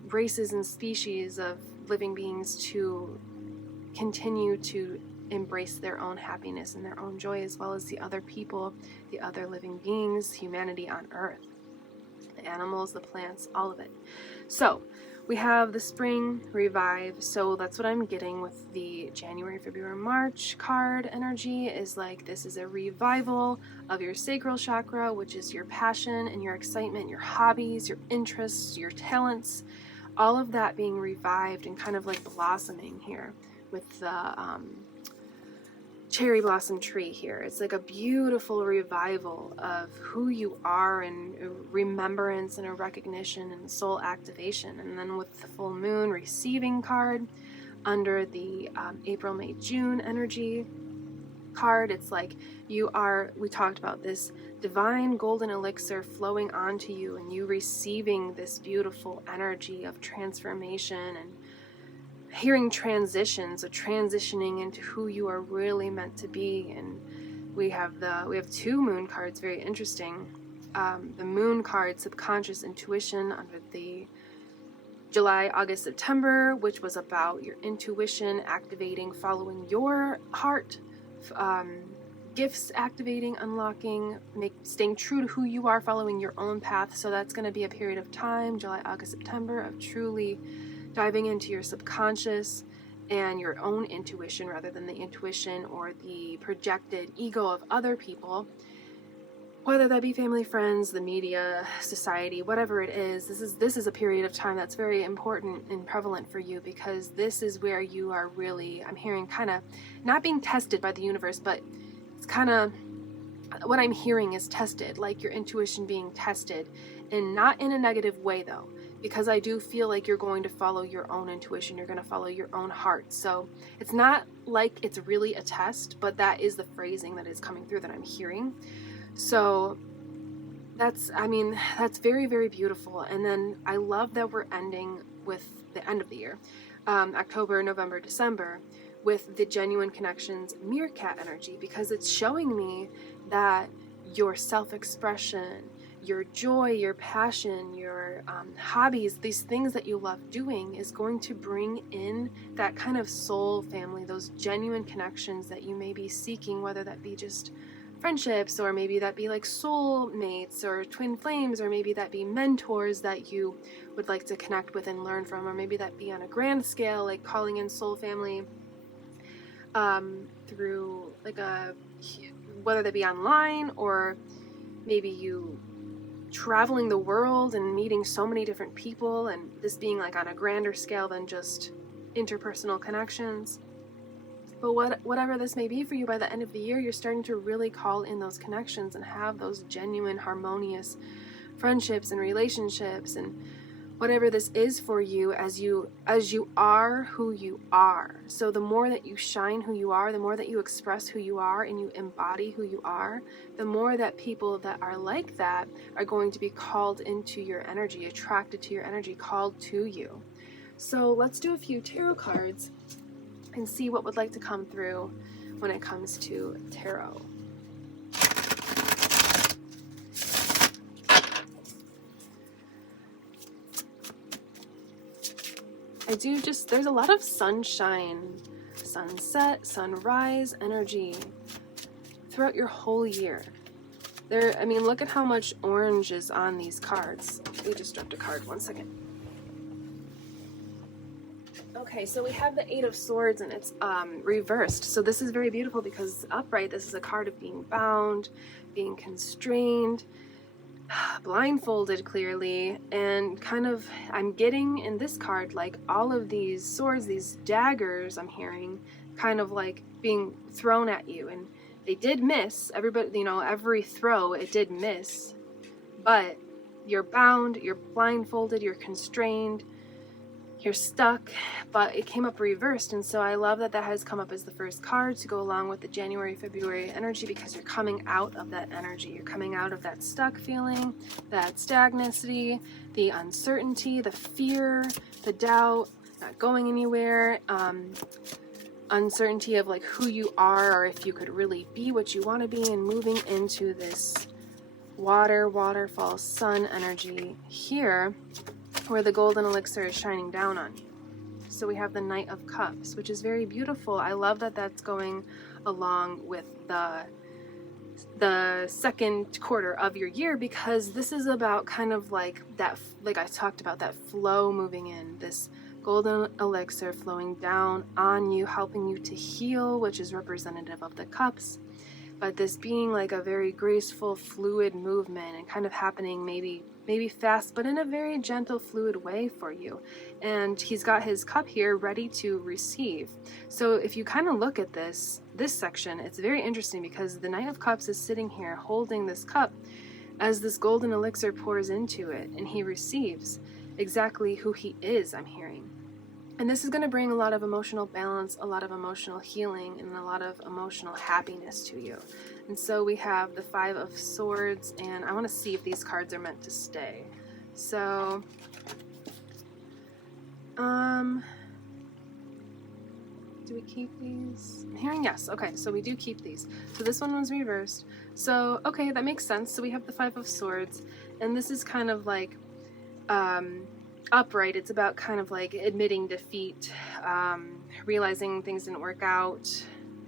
races and species of living beings to continue to embrace their own happiness and their own joy, as well as the other people, the other living beings, humanity on Earth, the animals, the plants, all of it. So we have the spring revive, so that's what I'm getting with the January, February, March card energy, is like this is a revival of your sacral chakra, which is your passion and your excitement, your hobbies, your interests, your talents, all of that being revived and kind of like blossoming here with the cherry blossom tree here. It's like a beautiful revival of who you are, and a remembrance and a recognition and soul activation. And then with the full moon receiving card under the April, May, June energy card, it's like you are, we talked about this divine golden elixir flowing onto you, and you receiving this beautiful energy of transformation and hearing transitions, of transitioning into who you are really meant to be. And we have two moon cards, very interesting. The moon card, subconscious intuition, under the July, August, September, which was about your intuition activating, following your heart, gifts activating, unlocking, staying true to who you are, following your own path. So that's going to be a period of time, July, August, September, of truly diving into your subconscious and your own intuition, rather than the intuition or the projected ego of other people, whether that be family, friends, the media, society, whatever it is. This is a period of time that's very important and prevalent for you, because this is where you are really, I'm hearing, kind of not being tested by the universe, but it's kind of what I'm hearing is tested, like your intuition being tested, and not in a negative way though, because I do feel like you're going to follow your own intuition, you're going to follow your own heart. So it's not like it's really a test, but that is the phrasing that is coming through that I'm hearing. So that's very, very beautiful. And then I love that we're ending with the end of the year, October, November, December, with the genuine connections meerkat energy, because it's showing me that your self-expression, your joy, your passion, your hobbies, these things that you love doing, is going to bring in that kind of soul family, those genuine connections that you may be seeking, whether that be just friendships, or maybe that be like soul mates or twin flames, or maybe that be mentors that you would like to connect with and learn from, or maybe that be on a grand scale, like calling in soul family through like whether that be online, or maybe you traveling the world and meeting so many different people, and this being like on a grander scale than just interpersonal connections. But whatever this may be for you, by the end of the year, you're starting to really call in those connections and have those genuine, harmonious friendships and relationships, and whatever this is for you, as you are who you are. So the more that you shine who you are, the more that you express who you are and you embody who you are, the more that people that are like that are going to be called into your energy, attracted to your energy, called to you. So let's do a few tarot cards and see what would like to come through when it comes to tarot. There's a lot of sunshine, sunset, sunrise energy throughout your whole year. Look at how much orange is on these cards. We just dropped a card, 1 second. Okay, so we have the Eight of Swords, and it's reversed. So this is very beautiful, because upright, this is a card of being bound, being constrained, blindfolded clearly, and kind of, I'm getting in this card like all of these swords, these daggers I'm hearing, kind of like being thrown at you, and they did miss. Everybody, every throw, it did miss, but you're bound, you're blindfolded, you're constrained, you're stuck, but it came up reversed. And so I love that that has come up as the first card to go along with the January, February energy, because you're coming out of that energy. You're coming out of that stuck feeling, that stagnancy, the uncertainty, the fear, the doubt, not going anywhere, uncertainty of like who you are, or if you could really be what you want to be, and moving into this waterfall, sun energy here, where the golden elixir is shining down on you. So we have the Knight of Cups, which is very beautiful. I love that that's going along with the second quarter of your year, because this is about kind of like that, like I talked about, that flow moving in, this golden elixir flowing down on you, helping you to heal, which is representative of the cups. but this being like a very graceful, fluid movement and kind of happening maybe fast, but in a very gentle, fluid way for you. And he's got his cup here ready to receive. So if you kind of look at this section, it's very interesting because the Knight of Cups is sitting here holding this cup as this golden elixir pours into it, and he receives exactly who he is, I'm hearing. And this is going to bring a lot of emotional balance, a lot of emotional healing, and a lot of emotional happiness to you. And so we have the Five of Swords, and I want to see if these cards are meant to stay. So, do we keep these? I'm hearing yes. Okay, so we do keep these. So this one was reversed. So, okay, that makes sense. So we have the Five of Swords, and this is kind of like, upright. It's about kind of like admitting defeat, realizing things didn't work out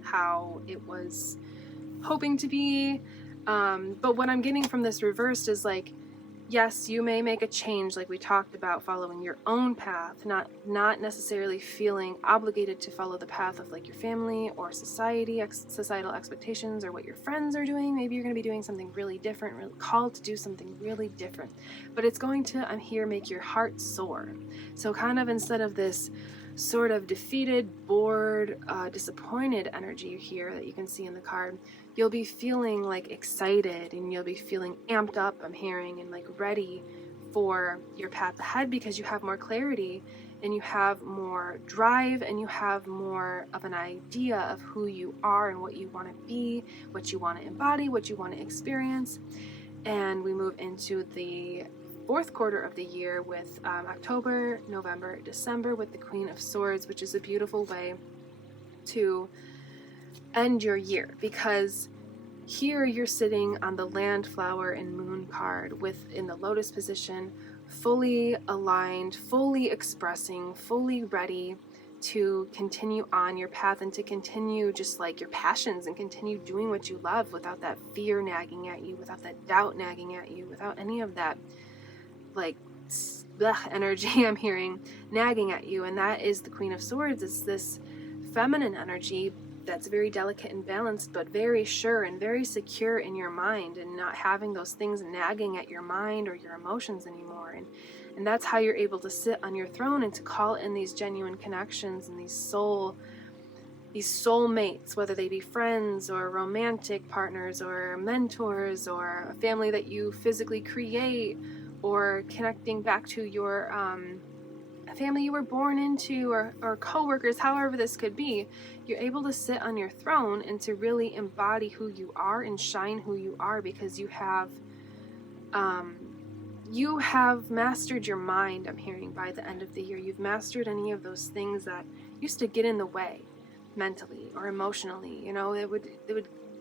how it was hoping to be. But what I'm getting from this reversed is like, yes, you may make a change like we talked about, following your own path, not necessarily feeling obligated to follow the path of like your family or societal expectations or what your friends are doing. Maybe you're going to be doing something really different, really called to do something really different. But it's going to, I'm here, make your heart soar. So kind of instead of this sort of defeated, bored, disappointed energy here that you can see in the card, you'll be feeling like excited and you'll be feeling amped up, I'm hearing, and like ready for your path ahead because you have more clarity and you have more drive and you have more of an idea of who you are and what you want to be, what you want to embody, what you want to experience. And we move into the fourth quarter of the year with October, November, December with the Queen of Swords, which is a beautiful way to end your year, because here you're sitting on the land, flower, and moon card in the lotus position, fully aligned, fully expressing, fully ready to continue on your path and to continue just like your passions and continue doing what you love without that fear nagging at you, without that doubt nagging at you, without any of that like energy I'm hearing nagging at you. And that is the Queen of Swords. It's this feminine energy that's very delicate and balanced, but very sure and very secure in your mind, and not having those things nagging at your mind or your emotions anymore. And that's how you're able to sit on your throne and to call in these genuine connections and these soulmates, whether they be friends or romantic partners or mentors or a family that you physically create, or connecting back to your family you were born into, or co-workers, however this could be. You're able to sit on your throne and to really embody who you are and shine who you are, because you have mastered your mind, I'm hearing, by the end of the year. You've mastered any of those things that used to get in the way mentally or emotionally. You know, it would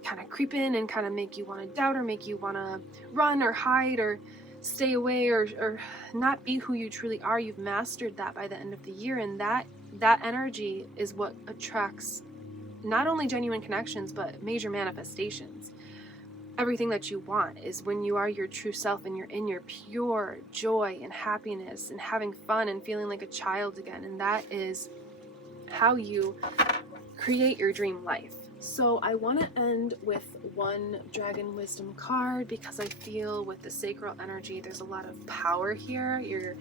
kind of creep in and kind of make you want to doubt or make you want to run or hide or stay away or not be who you truly are. You've mastered that by the end of the year, and that energy is what attracts not only genuine connections but major manifestations. Everything that you want is when you are your true self and you're in your pure joy and happiness and having fun and feeling like a child again. And that is how you create your dream life. So I want to end with one Dragon Wisdom card, because I feel with the sacral energy there's a lot of power here. You're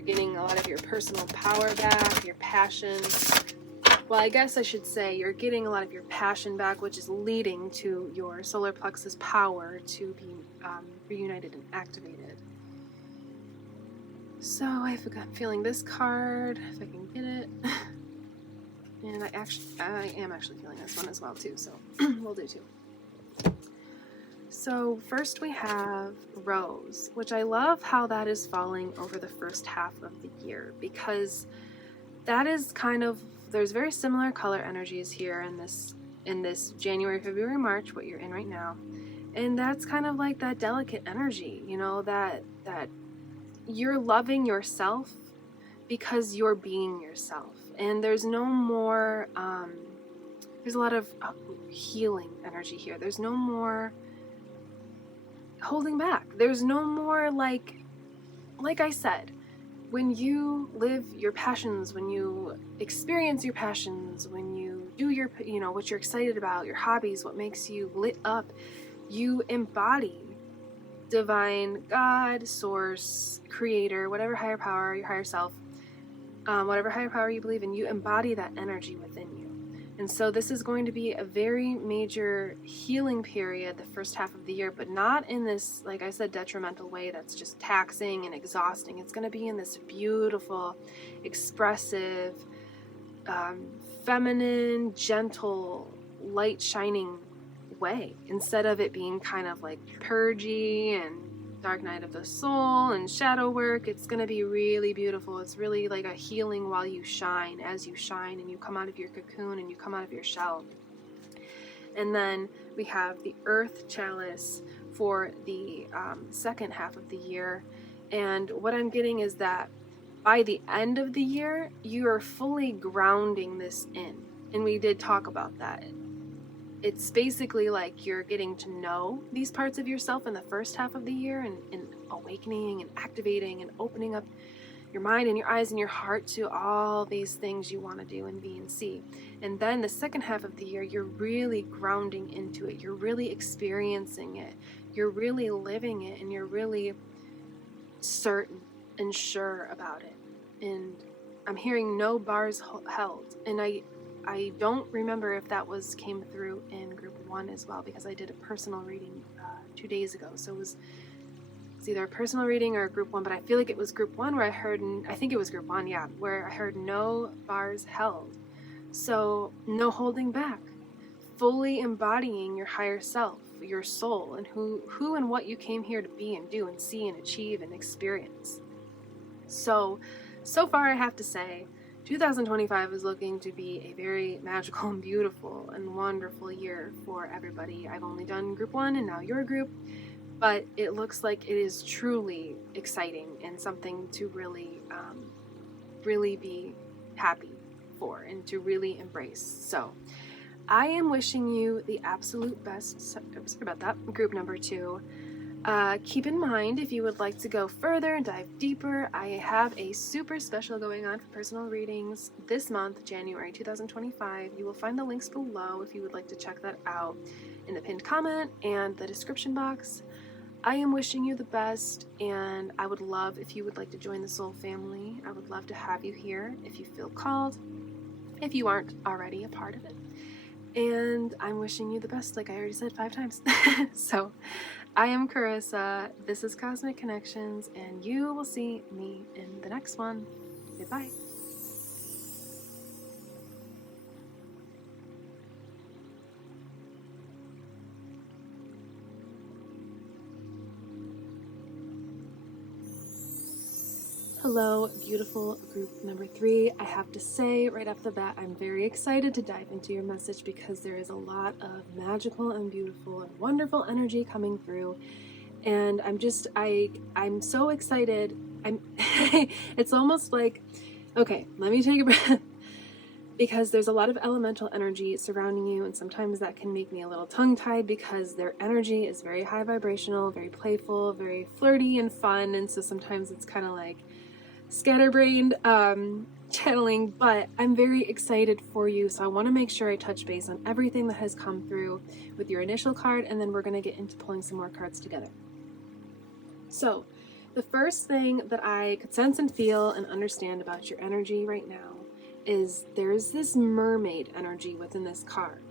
getting a lot of your personal power back, your passion. Well, I guess I should say you're getting a lot of your passion back, which is leading to your solar plexus power to be reunited and activated. So I'm feeling this card, if I can get it. And I am actually feeling this one as well too, so we'll do two. So first we have Rose, which I love how that is falling over the first half of the year, because that is kind of, there's very similar color energies here in this January, February, March, what you're in right now. And that's kind of like that delicate energy, you know, that you're loving yourself because you're being yourself. And there's no more, there's a lot of healing energy here. There's no more holding back. There's no more like I said, when you live your passions, when you experience your passions, when you do your, what you're excited about, your hobbies, what makes you lit up. You embody divine God, source, creator, whatever higher power, your higher self, whatever higher power you believe in, you embody that energy within you. And so this is going to be a very major healing period the first half of the year, but not in this, like I said, detrimental way that's just taxing and exhausting. It's going to be in this beautiful, expressive, feminine, gentle, light shining way, instead of it being kind of like purgy and dark night of the soul and shadow work. It's going to be really beautiful. It's really like a healing while you shine, as you shine and you come out of your cocoon and you come out of your shell. And then we have the earth chalice for the second half of the year. And what I'm getting is that by the end of the year, you are fully grounding this in. And we did talk about that. It's basically like you're getting to know these parts of yourself in the first half of the year, and awakening and activating and opening up your mind and your eyes and your heart to all these things you want to do and be and see. And then the second half of the year, you're really grounding into it. You're really experiencing it. You're really living it, and you're really certain and sure about it. And I'm hearing no bars held. And I don't remember if that came through in group 1 as well, because I did a personal reading 2 days ago. So it's either a personal reading or a group 1, but I feel like it was group 1 where I heard, I think it was group 1, yeah, where I heard no bars held. So no holding back, fully embodying your higher self, your soul, and who and what you came here to be and do and see and achieve and experience. So far I have to say, 2025 is looking to be a very magical and beautiful and wonderful year for everybody. I've only done group 1 and now your group, but it looks like it is truly exciting and something to really, really be happy for and to really embrace. So I am wishing you the absolute best. Sorry about that. Group number 2. Keep in mind, if you would like to go further and dive deeper, I have a super special going on for personal readings this month, January 2025. You will find the links below if you would like to check that out in the pinned comment and the description box. I am wishing you the best, and I would love if you would like to join the soul family. I would love to have you here if you feel called, if you aren't already a part of it. And I'm wishing you the best, like I already said 5 times. So I am Carissa, this is Cosmic Connections, and you will see me in the next one. Goodbye. Hello, beautiful group number 3. I have to say right off the bat, I'm very excited to dive into your message because there is a lot of magical and beautiful and wonderful energy coming through. And I'm so excited. It's almost like, okay, let me take a breath, because there's a lot of elemental energy surrounding you, and sometimes that can make me a little tongue-tied because their energy is very high vibrational, very playful, very flirty and fun, and so sometimes it's kind of like scatterbrained channeling, but I'm very excited for you, so I want to make sure I touch base on everything that has come through with your initial card, and then we're going to get into pulling some more cards together. So the first thing that I could sense and feel and understand about your energy right now is there's this mermaid energy within this card.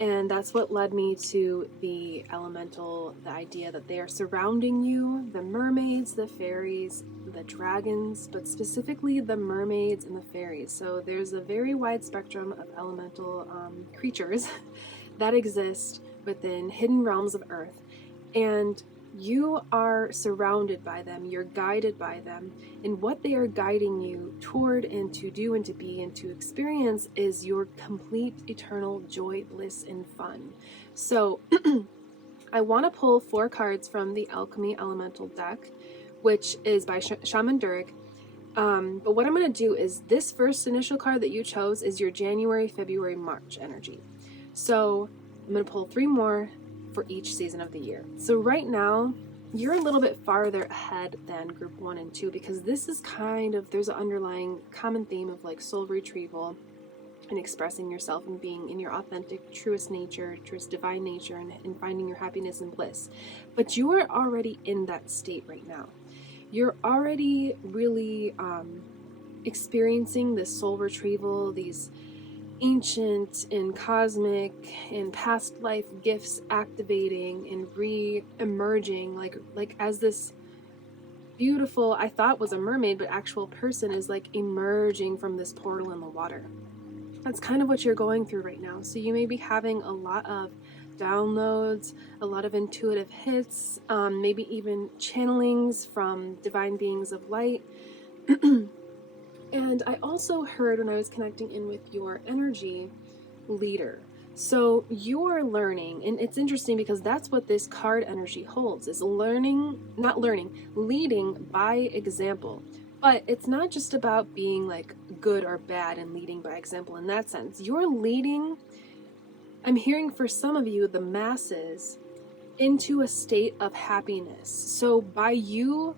And that's what led me to the elemental, the idea that they are surrounding you, the mermaids, the fairies, the dragons, but specifically the mermaids and the fairies. So there's a very wide spectrum of elemental creatures that exist within hidden realms of Earth. And you are surrounded by them, you're guided by them, and what they are guiding you toward and to do and to be and to experience is your complete eternal joy, bliss, and fun. So I want to pull 4 cards from the Alchemy Elemental deck, which is by Shaman Durek. But what I'm going to do is this first initial card that you chose is your January, February, March energy. So I'm going to pull 3 more for each season of the year. So right now, you're a little bit farther ahead than group 1 and 2 because this is kind of, there's an underlying common theme of like soul retrieval and expressing yourself and being in your authentic, truest nature, truest divine nature, and finding your happiness and bliss. But you are already in that state right now. You're already really experiencing this soul retrieval, these ancient and cosmic and past life gifts activating and re-emerging, like as this beautiful, I thought was a mermaid, but actual person is like emerging from this portal in the water. That's kind of what you're going through right now. So you may be having a lot of downloads, a lot of intuitive hits, maybe even channelings from divine beings of light. And I also heard when I was connecting in with your energy leader. So you're learning, and it's interesting because that's what this card energy holds, is learning, not learning, leading by example. But it's not just about being like good or bad and leading by example in that sense. You're leading, I'm hearing for some of you, the masses into a state of happiness. So by you,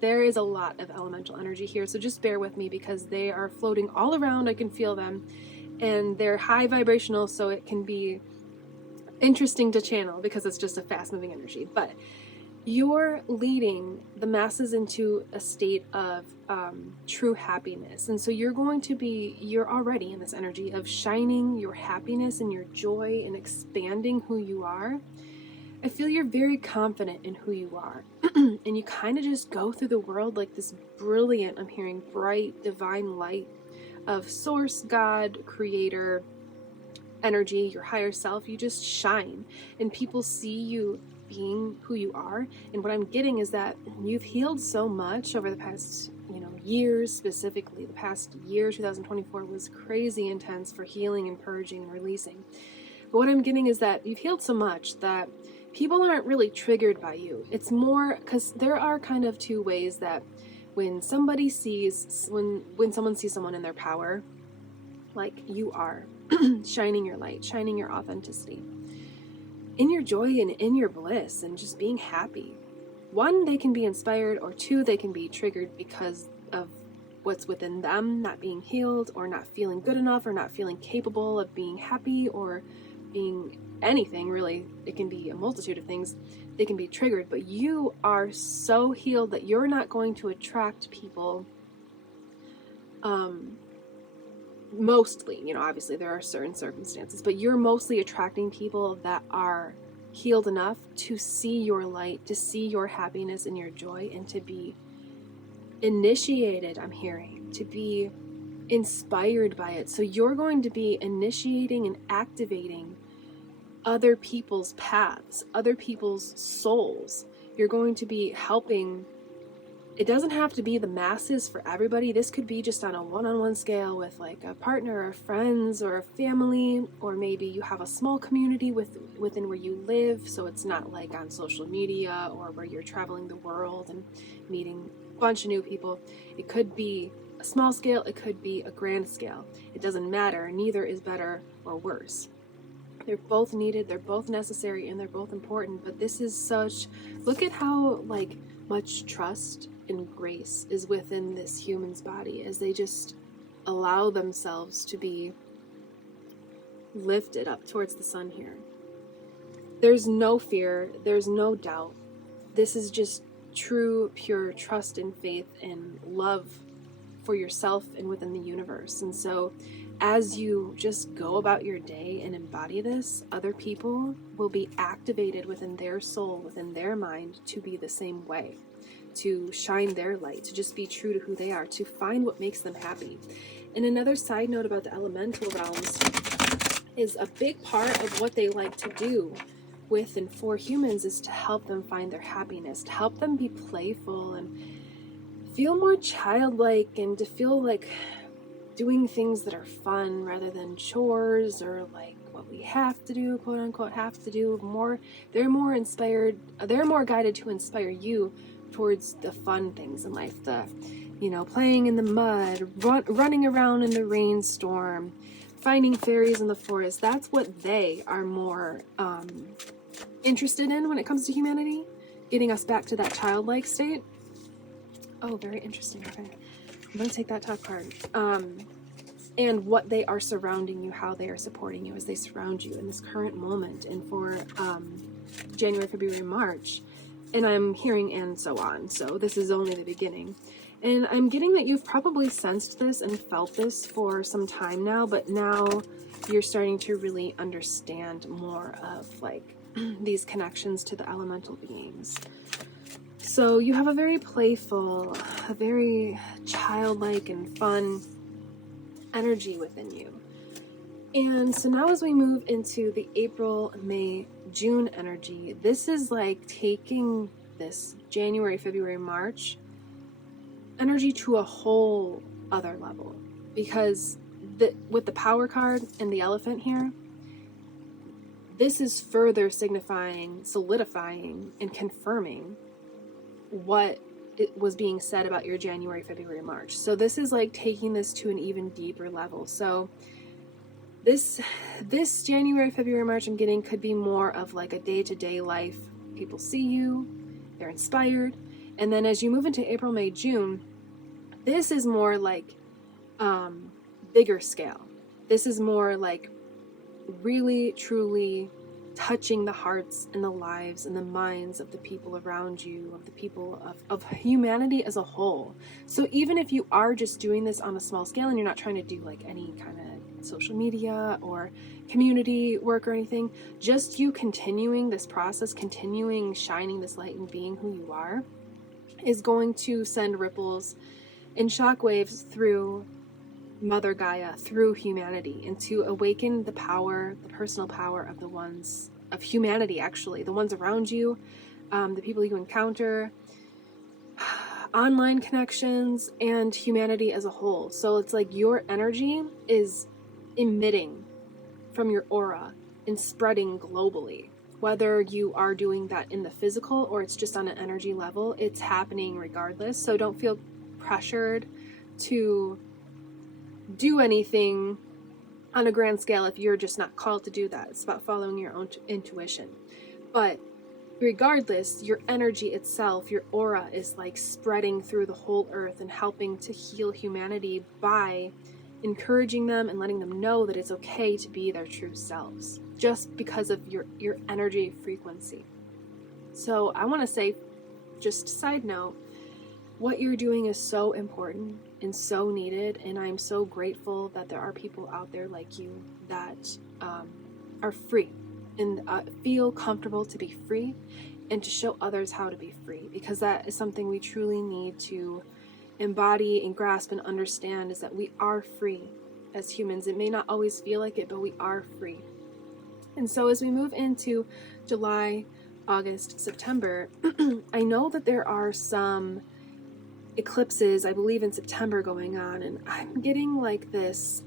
there is a lot of elemental energy here. So just bear with me because they are floating all around. I can feel them and they're high vibrational. So it can be interesting to channel because it's just a fast moving energy. But you're leading the masses into a state of true happiness. And so you're already in this energy of shining your happiness and your joy and expanding who you are. I feel you're very confident in who you are. And you kind of just go through the world like this brilliant, I'm hearing bright, divine light of source, God, creator, energy, your higher self. You just shine and people see you being who you are. And what I'm getting is that you've healed so much over the past, years. Specifically the past year, 2024 was crazy intense for healing and purging and releasing. But what I'm getting is that you've healed so much that people aren't really triggered by you. It's more because there are kind of two ways that when someone sees someone in their power, like you are, shining your light, shining your authenticity, in your joy and in your bliss and just being happy. One, they can be inspired, or two, they can be triggered because of what's within them not being healed, or not feeling good enough, or not feeling capable of being happy, or being anything really. It can be a multitude of things. They can be triggered, but you are so healed that you're not going to attract people, mostly, obviously there are certain circumstances, but you're mostly attracting people that are healed enough to see your light, to see your happiness and your joy, and to be initiated, I'm hearing, to be inspired by it. So you're going to be initiating and activating other people's paths, other people's souls. You're going to be helping. It doesn't have to be the masses for everybody. This could be just on a one-on-one scale with like a partner or friends or a family, or maybe you have a small community within where you live, so it's not like on social media or where you're traveling the world and meeting a bunch of new people. It could be a small scale, it could be a grand scale. It doesn't matter. Neither is better or worse. They're both needed, they're both necessary, and they're both important. But this is look at how much trust and grace is within this human's body as they just allow themselves to be lifted up towards the sun here. There's no fear, there's no doubt. This is just true, pure trust and faith and love for yourself and within the universe. And so as you just go about your day and embody this, other people will be activated within their soul, within their mind, to be the same way, to shine their light, to just be true to who they are, to find what makes them happy. And another side note about the elemental realms is a big part of what they like to do with and for humans is to help them find their happiness, to help them be playful and feel more childlike, and to feel like doing things that are fun rather than chores or like what we have to do, quote unquote, have to do more. They're more inspired, they're more guided to inspire you towards the fun things in life, the, playing in the mud, running around in the rainstorm, finding fairies in the forest. That's what they are more interested in when it comes to humanity, getting us back to that childlike state. Oh, very interesting. Okay. I'm going to take that top card. And what they are surrounding you, how they are supporting you as they surround you in this current moment. And for January, February, March. And I'm hearing and so on. So this is only the beginning. And I'm getting that you've probably sensed this and felt this for some time now, but now you're starting to really understand more of like these connections to the elemental beings. So you have a very playful, a very childlike and fun energy within you. And so now as we move into the April, May, June energy, this is like taking this January, February, March energy to a whole other level. Because with the power card and the elephant here, this is further signifying, solidifying, and confirming what it was being said about your January, February, March. So this is like taking this to an even deeper level. So this January, February, March I'm getting could be more of like a day-to-day life. People see you, they're inspired. And then as you move into April, May, June, this is more like bigger scale. This is more like really, truly touching the hearts and the lives and the minds of the people around you, of the people of humanity as a whole. So even if you are just doing this on a small scale and you're not trying to do like any kind of social media or community work or anything, just you continuing this process, continuing shining this light and being who you are, is going to send ripples and shockwaves through Mother Gaia, through humanity, and to awaken the power, the personal power of the ones, of humanity actually, the ones around you, the people you encounter, online connections, and humanity as a whole. So it's like your energy is emitting from your aura and spreading globally. Whether you are doing that in the physical or it's just on an energy level, it's happening regardless. So don't feel pressured to do anything on a grand scale if you're just not called to do that. It's about following your own intuition. But regardless, your energy itself, your aura is like spreading through the whole earth and helping to heal humanity by encouraging them and letting them know that it's okay to be their true selves just because of your energy frequency. So I want to say, just side note, what you're doing is so important and so needed, and I'm so grateful that there are people out there like you that are free and feel comfortable to be free and to show others how to be free, because that is something we truly need to embody and grasp and understand, is that we are free as humans. It may not always feel like it, but we are free. And so as we move into July, August, September, I know that there are some eclipses, I believe in September, going on, and I'm getting like this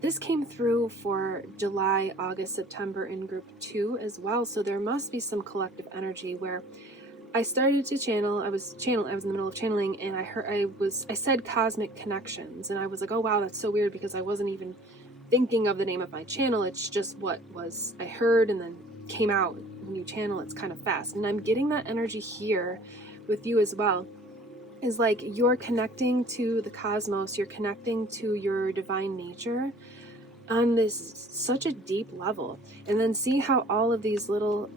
this came through for July, August, September in group 2 as well. So there must be some collective energy where I started to channel. I was in the middle of channeling, and I said cosmic connections, and I was like, oh wow, that's so weird, because I wasn't even thinking of the name of my channel. It's just what was I heard and then came out. When you channel, it's kind of fast, and I'm getting that energy here with you as well. Is like you're connecting to the cosmos, you're connecting to your divine nature on this such a deep level. And then see how all of these little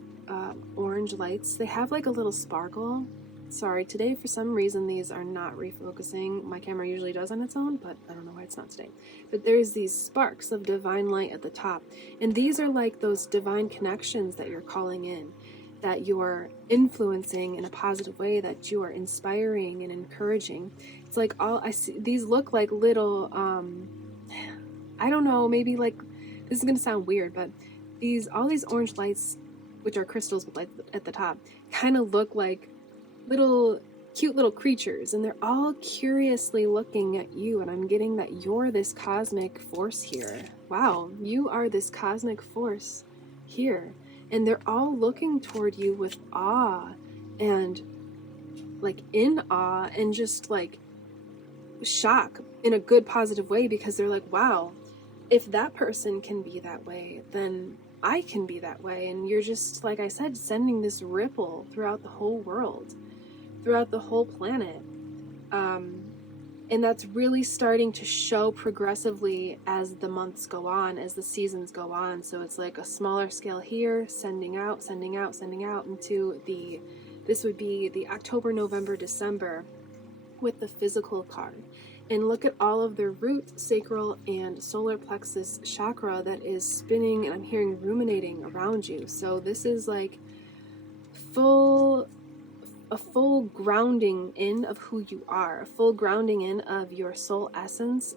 orange lights, they have like a little sparkle. Sorry, today for some reason these are not refocusing. My camera usually does on its own, but I don't know why it's not today. But there's these sparks of divine light at the top, and these are like those divine connections that you're calling in, that you're influencing in a positive way, that you are inspiring and encouraging. It's like all I see, these look like little, I don't know, maybe like, this is going to sound weird, but all these orange lights, which are crystals with light at the top, kind of look like cute little creatures, and they're all curiously looking at you, and I'm getting that you're this cosmic force here. Wow, you are this cosmic force here. And they're all looking toward you with awe, and like in awe, and just like shock in a good, positive way, because they're like, wow, if that person can be that way, then I can be that way. And you're just, like I said, sending this ripple throughout the whole world, throughout the whole planet. And that's really starting to show progressively as the months go on, as the seasons go on. So it's like a smaller scale here, sending out into this would be the October, November, December with the physical card. And look at all of the root, sacral, and solar plexus chakra that is spinning, and I'm hearing ruminating around you. So this is like a full grounding in of who you are, a full grounding in of your soul essence,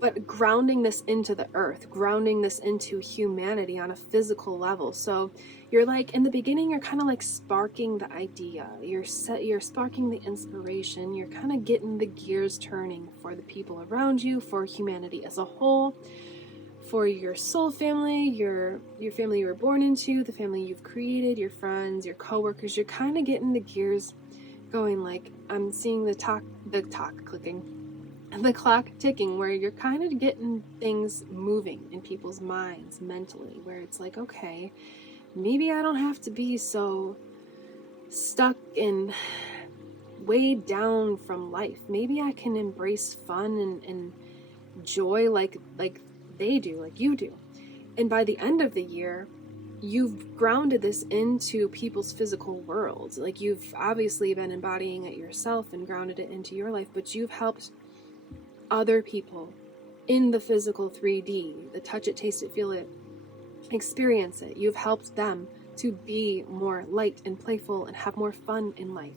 but grounding this into the earth, grounding this into humanity on a physical level. So you're like, in the beginning, you're kind of like sparking the idea, you're sparking the inspiration, you're kind of getting the gears turning for the people around you, for humanity as a whole, for your soul family, your family you were born into, the family you've created, your friends, your coworkers. You're kind of getting the gears going. Like, I'm seeing the clock ticking, where you're kind of getting things moving in people's minds mentally, where it's like, okay, maybe I don't have to be so stuck and weighed down from life. Maybe I can embrace fun and joy like they do, like you do. And by the end of the year, you've grounded this into people's physical worlds. Like, you've obviously been embodying it yourself and grounded it into your life, but you've helped other people in the physical 3D, the touch it, taste it, feel it, experience it. You've helped them to be more light and playful and have more fun in life.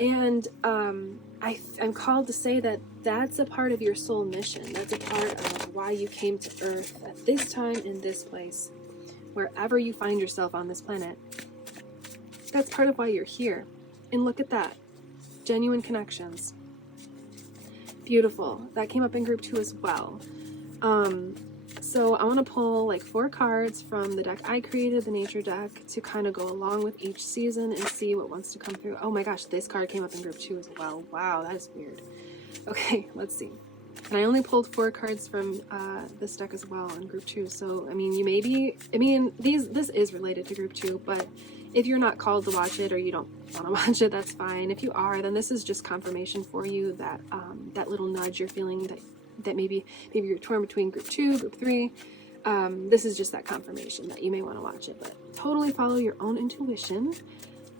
And I'm called to say that that's a part of your soul mission. That's a part of why you came to Earth at this time, in this place, wherever you find yourself on this planet. That's part of why you're here. And look at that. Genuine connections. Beautiful. That came up in group 2 as well. So I want to pull like 4 cards from the deck I created, the nature deck, to kind of go along with each season and see what wants to come through. Oh my gosh, this card came up in group 2 as well. Wow, that is weird. Okay, let's see. And I only pulled 4 cards from this deck as well in group 2. So, I mean, this is related to group 2, but if you're not called to watch it or you don't want to watch it, that's fine. If you are, then this is just confirmation for you that that little nudge you're feeling, that maybe you're torn between group 2, group 3. This is just that confirmation that you may want to watch it, but totally follow your own intuition.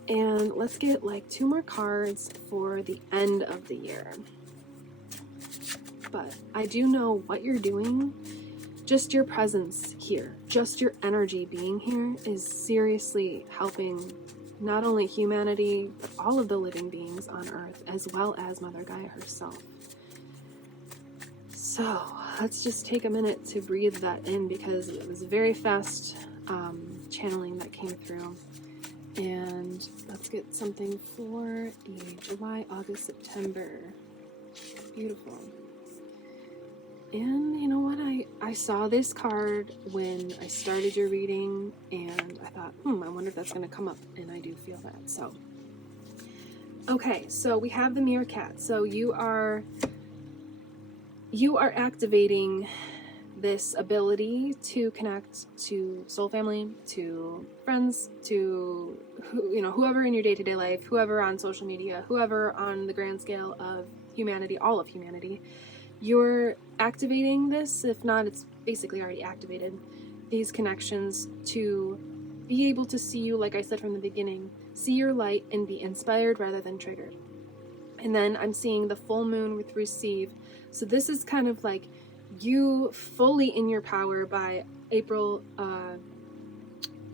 And let's get like 2 more cards for the end of the year. But I do know what you're doing. Just your presence here, just your energy being here is seriously helping not only humanity, but all of the living beings on Earth, as well as Mother Gaia herself. So let's just take a minute to breathe that in, because it was a very fast channeling that came through. And let's get something for the July, August, September. Beautiful. And you know what, I saw this card when I started your reading, and I thought, I wonder if that's going to come up, and I do feel that. So, okay, so we have the meerkat. So you are activating this ability to connect to soul family, to friends, to whoever in your day-to-day life, whoever on social media, whoever on the grand scale of humanity, all of humanity. You're activating this. If not, it's basically already activated, these connections to be able to see you, like I said from the beginning, see your light and be inspired rather than triggered. And then I'm seeing the full moon with receive. So this is kind of like you fully in your power by April,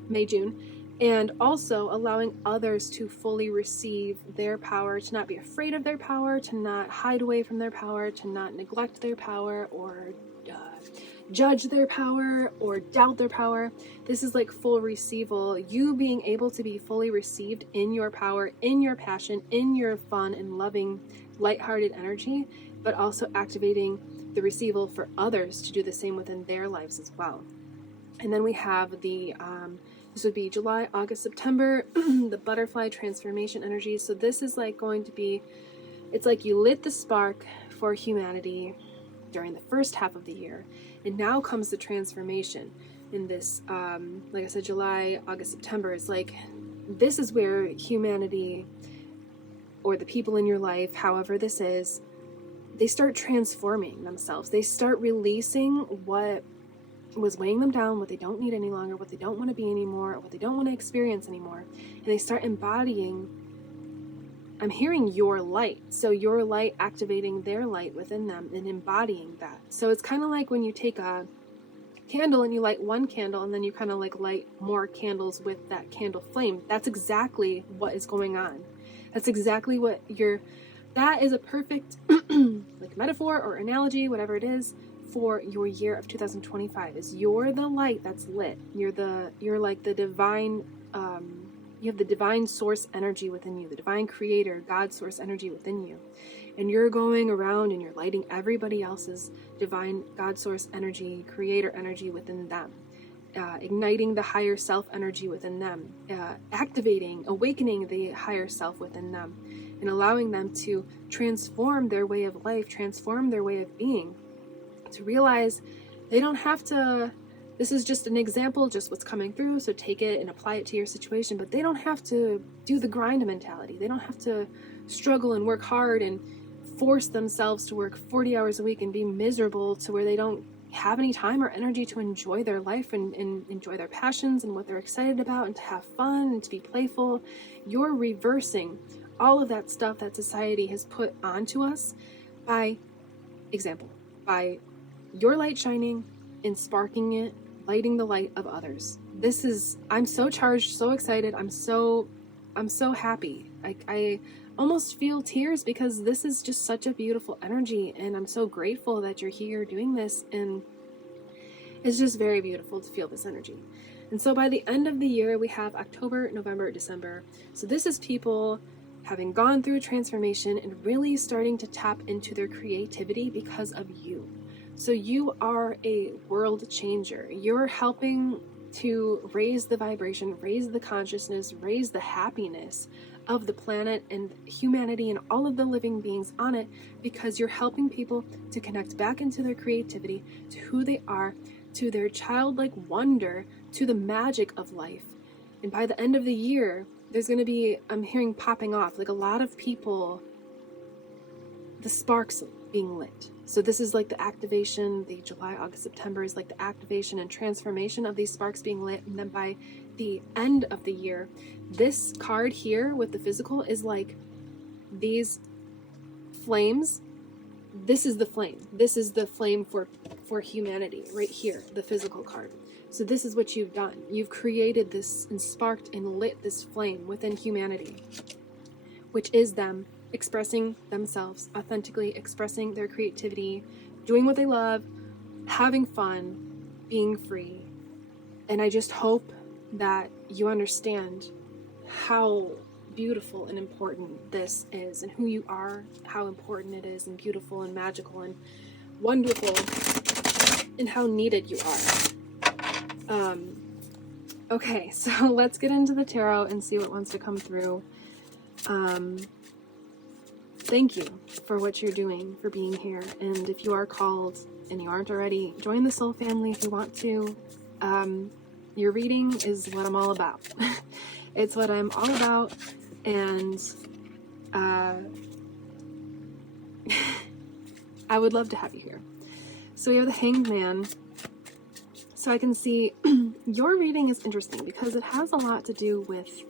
May, June, and also allowing others to fully receive their power, to not be afraid of their power, to not hide away from their power, to not neglect their power or judge their power or doubt their power. This is like full receival, you being able to be fully received in your power, in your passion, in your fun and loving, lighthearted energy, but also activating the receival for others to do the same within their lives as well. And then we have the this would be July, August, September, the butterfly transformation energy. So this is like going to be, it's like you lit the spark for humanity during the first half of the year, and now comes the transformation in this, like I said, July, August, September. It's like, this is where humanity, or the people in your life, however this is, they start transforming themselves. They start releasing what was weighing them down, what they don't need any longer, what they don't want to be anymore, what they don't want to experience anymore. And they start embodying, I'm hearing your light. So your light activating their light within them and embodying that. So it's kind of like when you take a candle and you light one candle and then you kind of like light more candles with that candle flame. That's exactly what is going on. That's exactly what that is a perfect like metaphor or analogy, whatever it is, for your year of 2025. Is you're the light that's lit. You're like the divine, you have the divine source energy within you, the divine creator, God source energy within you. And you're going around and you're lighting everybody else's divine God source energy, creator energy within them. Igniting the higher self energy within them, activating, awakening the higher self within them, and allowing them to transform their way of life, transform their way of being, to realize they don't have to, this is just an example, just what's coming through, so take it and apply it to your situation, but they don't have to do the grind mentality. They don't have to struggle and work hard and force themselves to work 40 hours a week and be miserable to where they don't have any time or energy to enjoy their life and enjoy their passions and what they're excited about and to have fun and to be playful. You're reversing all of that stuff that society has put onto us by example, by your light shining and sparking it, lighting the light of others. I'm so charged, so excited. I'm so happy. I almost feel tears because this is just such a beautiful energy, and I'm so grateful that you're here doing this, and it's just very beautiful to feel this energy. And so by the end of the year, we have October, November, December. So this is people having gone through a transformation and really starting to tap into their creativity because of you. So you are a world changer. You're helping to raise the vibration, raise the consciousness, raise the happiness of the planet and humanity and all of the living beings on it, because you're helping people to connect back into their creativity, to who they are, to their childlike wonder, to the magic of life. And by the end of the year, there's going to be, I'm hearing popping off, like a lot of people, the sparks being lit. So this is like the activation, the July, August, September is like the activation and transformation of these sparks being lit. And then by the end of the year, this card here with the physical is like these flames. This is the flame. This is the flame for humanity right here, the physical card. So this is what you've done. You've created this and sparked and lit this flame within humanity, which is them expressing themselves authentically, expressing their creativity, doing what they love, having fun, being free. And I just hope that you understand how beautiful and important this is, and who you are, how important it is, and beautiful and magical and wonderful, and how needed you are. Okay, so let's get into the tarot and see what wants to come through. Thank you for what you're doing, for being here. And if you are called and you aren't already, join the soul family if you want to. Your reading is what I'm all about. It's what I'm all about. And I would love to have you here. So we have the Hanged Man. So I can see your reading is interesting because it has a lot to do with,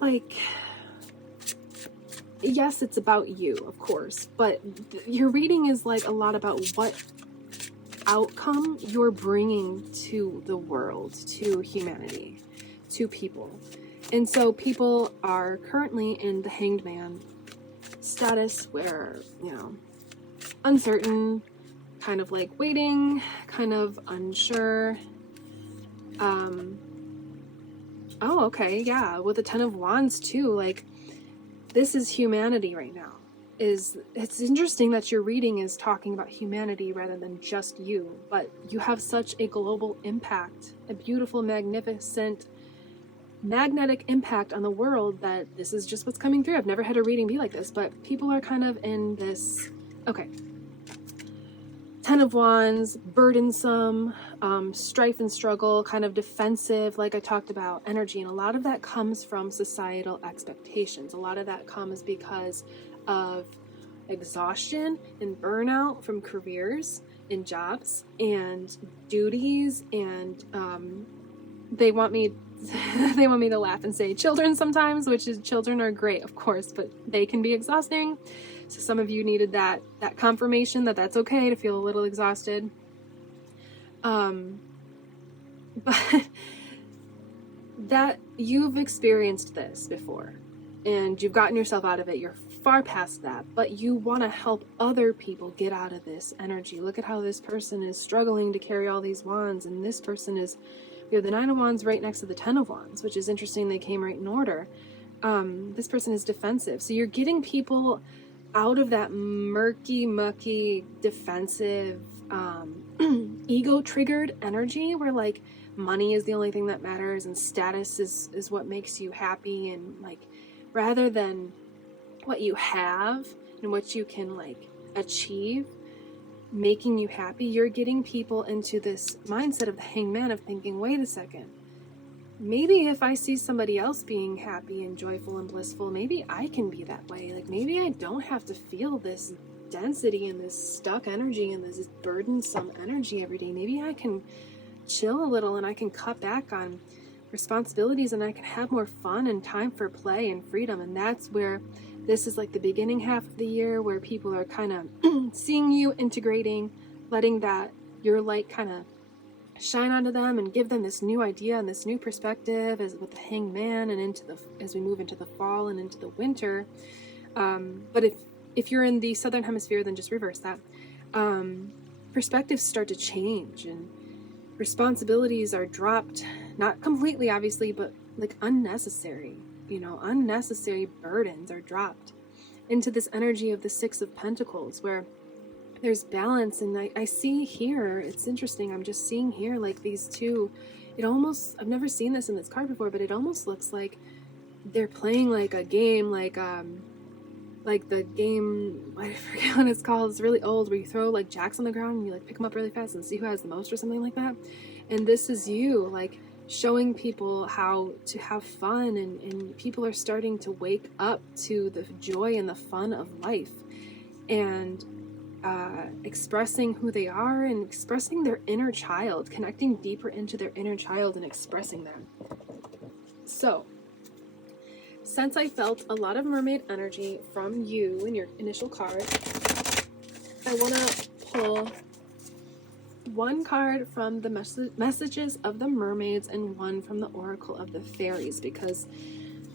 like, yes, it's about you, of course, but your reading is like a lot about what outcome you're bringing to the world, to humanity, to people. And so people are currently in the Hanged Man status where, you know, uncertain, kind of like waiting, kind of unsure. Oh, okay, yeah, with the Ten of Wands too, like, this is humanity right now. It's interesting that your reading is talking about humanity rather than just you, but you have such a global impact, a beautiful, magnificent, magnetic impact on the world that this is just what's coming through. I've never had a reading be like this, but people are kind of in this, okay. Ten of Wands, burdensome, strife and struggle, kind of defensive, like I talked about, energy. And a lot of that comes from societal expectations. A lot of that comes because of exhaustion and burnout from careers and jobs and duties. And they want me to laugh and say children sometimes, which is, children are great, of course, but they can be exhausting. So some of you needed that confirmation that that's okay to feel a little exhausted. But that you've experienced this before and you've gotten yourself out of it. You're far past that, but you want to help other people get out of this energy. Look at how this person is struggling to carry all these wands, and this person is, we have the Nine of Wands right next to the Ten of Wands, which is interesting. They came right in order. This person is defensive. So you're getting people out of that murky, mucky, defensive, ego-triggered energy where like money is the only thing that matters and status is what makes you happy, and like rather than what you have and what you can like achieve making you happy, you're getting people into this mindset of the Hangman of thinking, wait a second, maybe if I see somebody else being happy and joyful and blissful, maybe I can be that way. Like maybe I don't have to feel this density and this stuck energy and this burdensome energy every day. Maybe I can chill a little and I can cut back on responsibilities and I can have more fun and time for play and freedom. And that's where this is like the beginning half of the year where people are kind of seeing you, integrating, letting that your light kind of shine onto them and give them this new idea and this new perspective as with the Hangman and into the as we move into the fall and into the winter. But if you're in the southern hemisphere, then just reverse that. Perspectives start to change and responsibilities are dropped, not completely obviously, but like unnecessary, unnecessary burdens are dropped into this energy of the Six of Pentacles where there's balance. And I see here, it's interesting, I'm just seeing here like these two, it almost, I've never seen this in this card before, but it almost looks like they're playing like a game, like the game, I forget what it's called, it's really old, where you throw like jacks on the ground and you like pick them up really fast and see who has the most or something like that. And this is you like showing people how to have fun, and people are starting to wake up to the joy and the fun of life and expressing who they are and expressing their inner child, connecting deeper into their inner child and expressing them. So since I felt a lot of mermaid energy from you in your initial card, I want to pull one card from the messages of the mermaids and one from the oracle of the fairies, because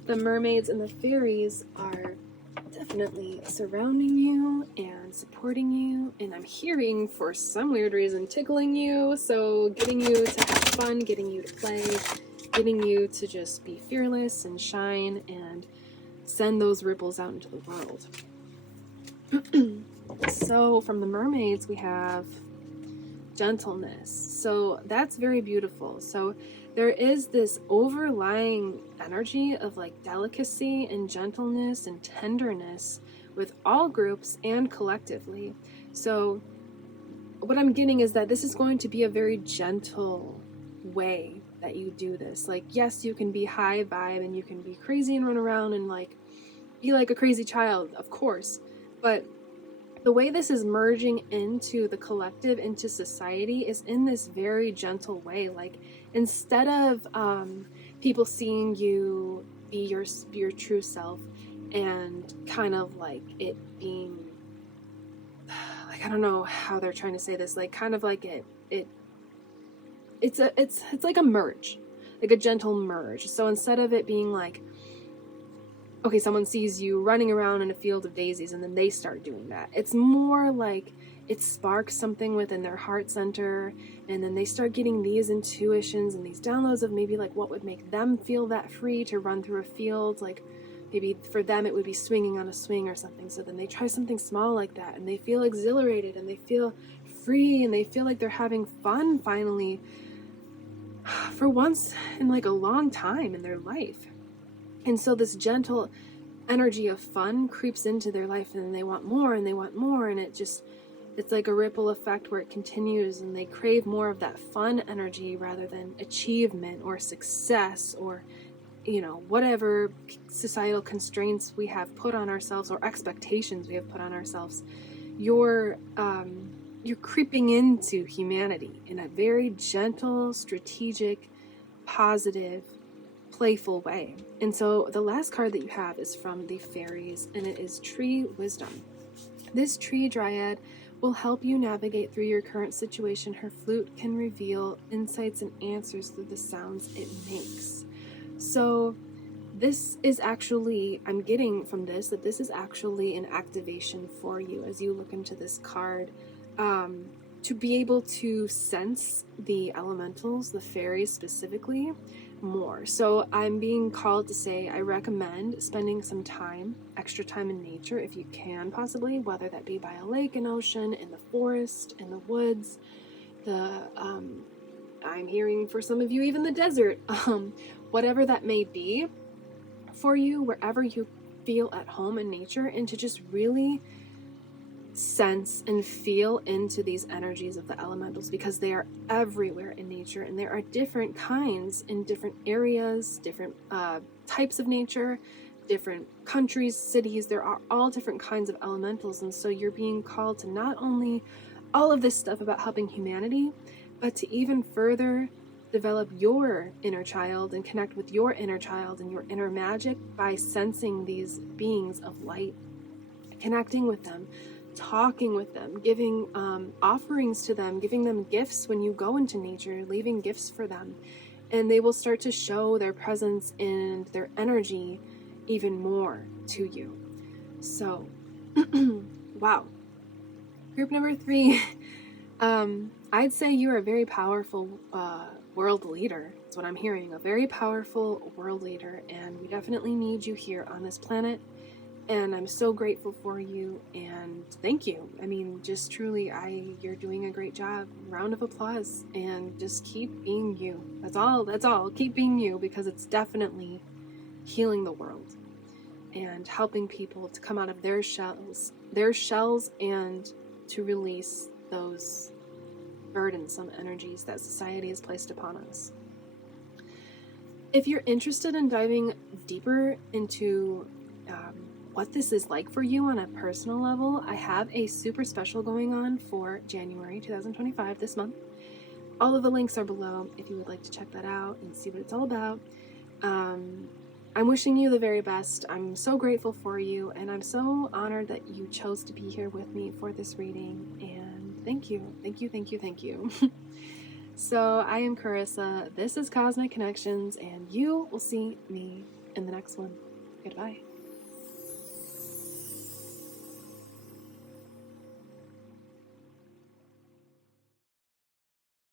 the mermaids and the fairies are definitely surrounding you and supporting you, and I'm hearing for some weird reason tickling you, so getting you to have fun, getting you to play, getting you to just be fearless and shine and send those ripples out into the world. So from the mermaids we have gentleness, so that's very beautiful. So there is this overlying energy of like delicacy and gentleness and tenderness with all groups and collectively. So what I'm getting is that this is going to be a very gentle way that you do this. Like, yes, you can be high vibe and you can be crazy and run around and like be like a crazy child, of course, but the way this is merging into the collective, into society, is in this very gentle way. Like, instead of people seeing you be your true self and kind of like it being like, I don't know how they're trying to say this, like kind of like it's like a merge, like a gentle merge. So instead of it being like, okay, someone sees you running around in a field of daisies and then they start doing that, it's more like it sparks something within their heart center, and then they start getting these intuitions and these downloads of maybe like what would make them feel that free to run through a field. Like maybe for them it would be swinging on a swing or something, so then they try something small like that and they feel exhilarated and they feel free and they feel like they're having fun finally for once in like a long time in their life. And so this gentle energy of fun creeps into their life, and they want more and they want more, and it just It's like a ripple effect where it continues, and they crave more of that fun energy rather than achievement or success or, whatever societal constraints we have put on ourselves or expectations we have put on ourselves. You're creeping into humanity in a very gentle, strategic, positive, playful way. And so the last card that you have is from the fairies, and it is Tree Wisdom. This tree dryad will help you navigate through your current situation. Her flute can reveal insights and answers through the sounds it makes. So this is actually, I'm getting from this that this is actually an activation for you as you look into this card, to be able to sense the elementals, the fairies specifically, more. So I'm being called to say I recommend spending some time, extra time in nature if you can possibly, whether that be by a lake, an ocean, in the forest, in the woods, I'm hearing for some of you even the desert, whatever that may be for you, wherever you feel at home in nature, and to just really sense and feel into these energies of the elementals, because they are everywhere in nature, and there are different kinds in different areas, different types of nature, different countries, cities. There are all different kinds of elementals, and so you're being called to not only all of this stuff about helping humanity, but to even further develop your inner child and connect with your inner child and your inner magic by sensing these beings of light, connecting with them, talking with them, giving offerings to them, giving them gifts when you go into nature, leaving gifts for them, and they will start to show their presence and their energy even more to you. So, wow. Group number 3, I'd say you are a very powerful world leader. That's what I'm hearing, a very powerful world leader, and we definitely need you here on this planet. And I'm so grateful for you, and thank you. I mean, just truly, you're doing a great job. Round of applause, and just keep being you. That's all. Keep being you, because it's definitely healing the world and helping people to come out of their shells, and to release those burdensome energies that society has placed upon us. If you're interested in diving deeper into what this is like for you on a personal level, I have a super special going on for January 2025 this month. All of the links are below if you would like to check that out and see what it's all about. I'm wishing you the very best. I'm so grateful for you, and I'm so honored that you chose to be here with me for this reading, and thank you. So I am Carissa, this is Cosmic Connections, and you will see me in the next one. Goodbye.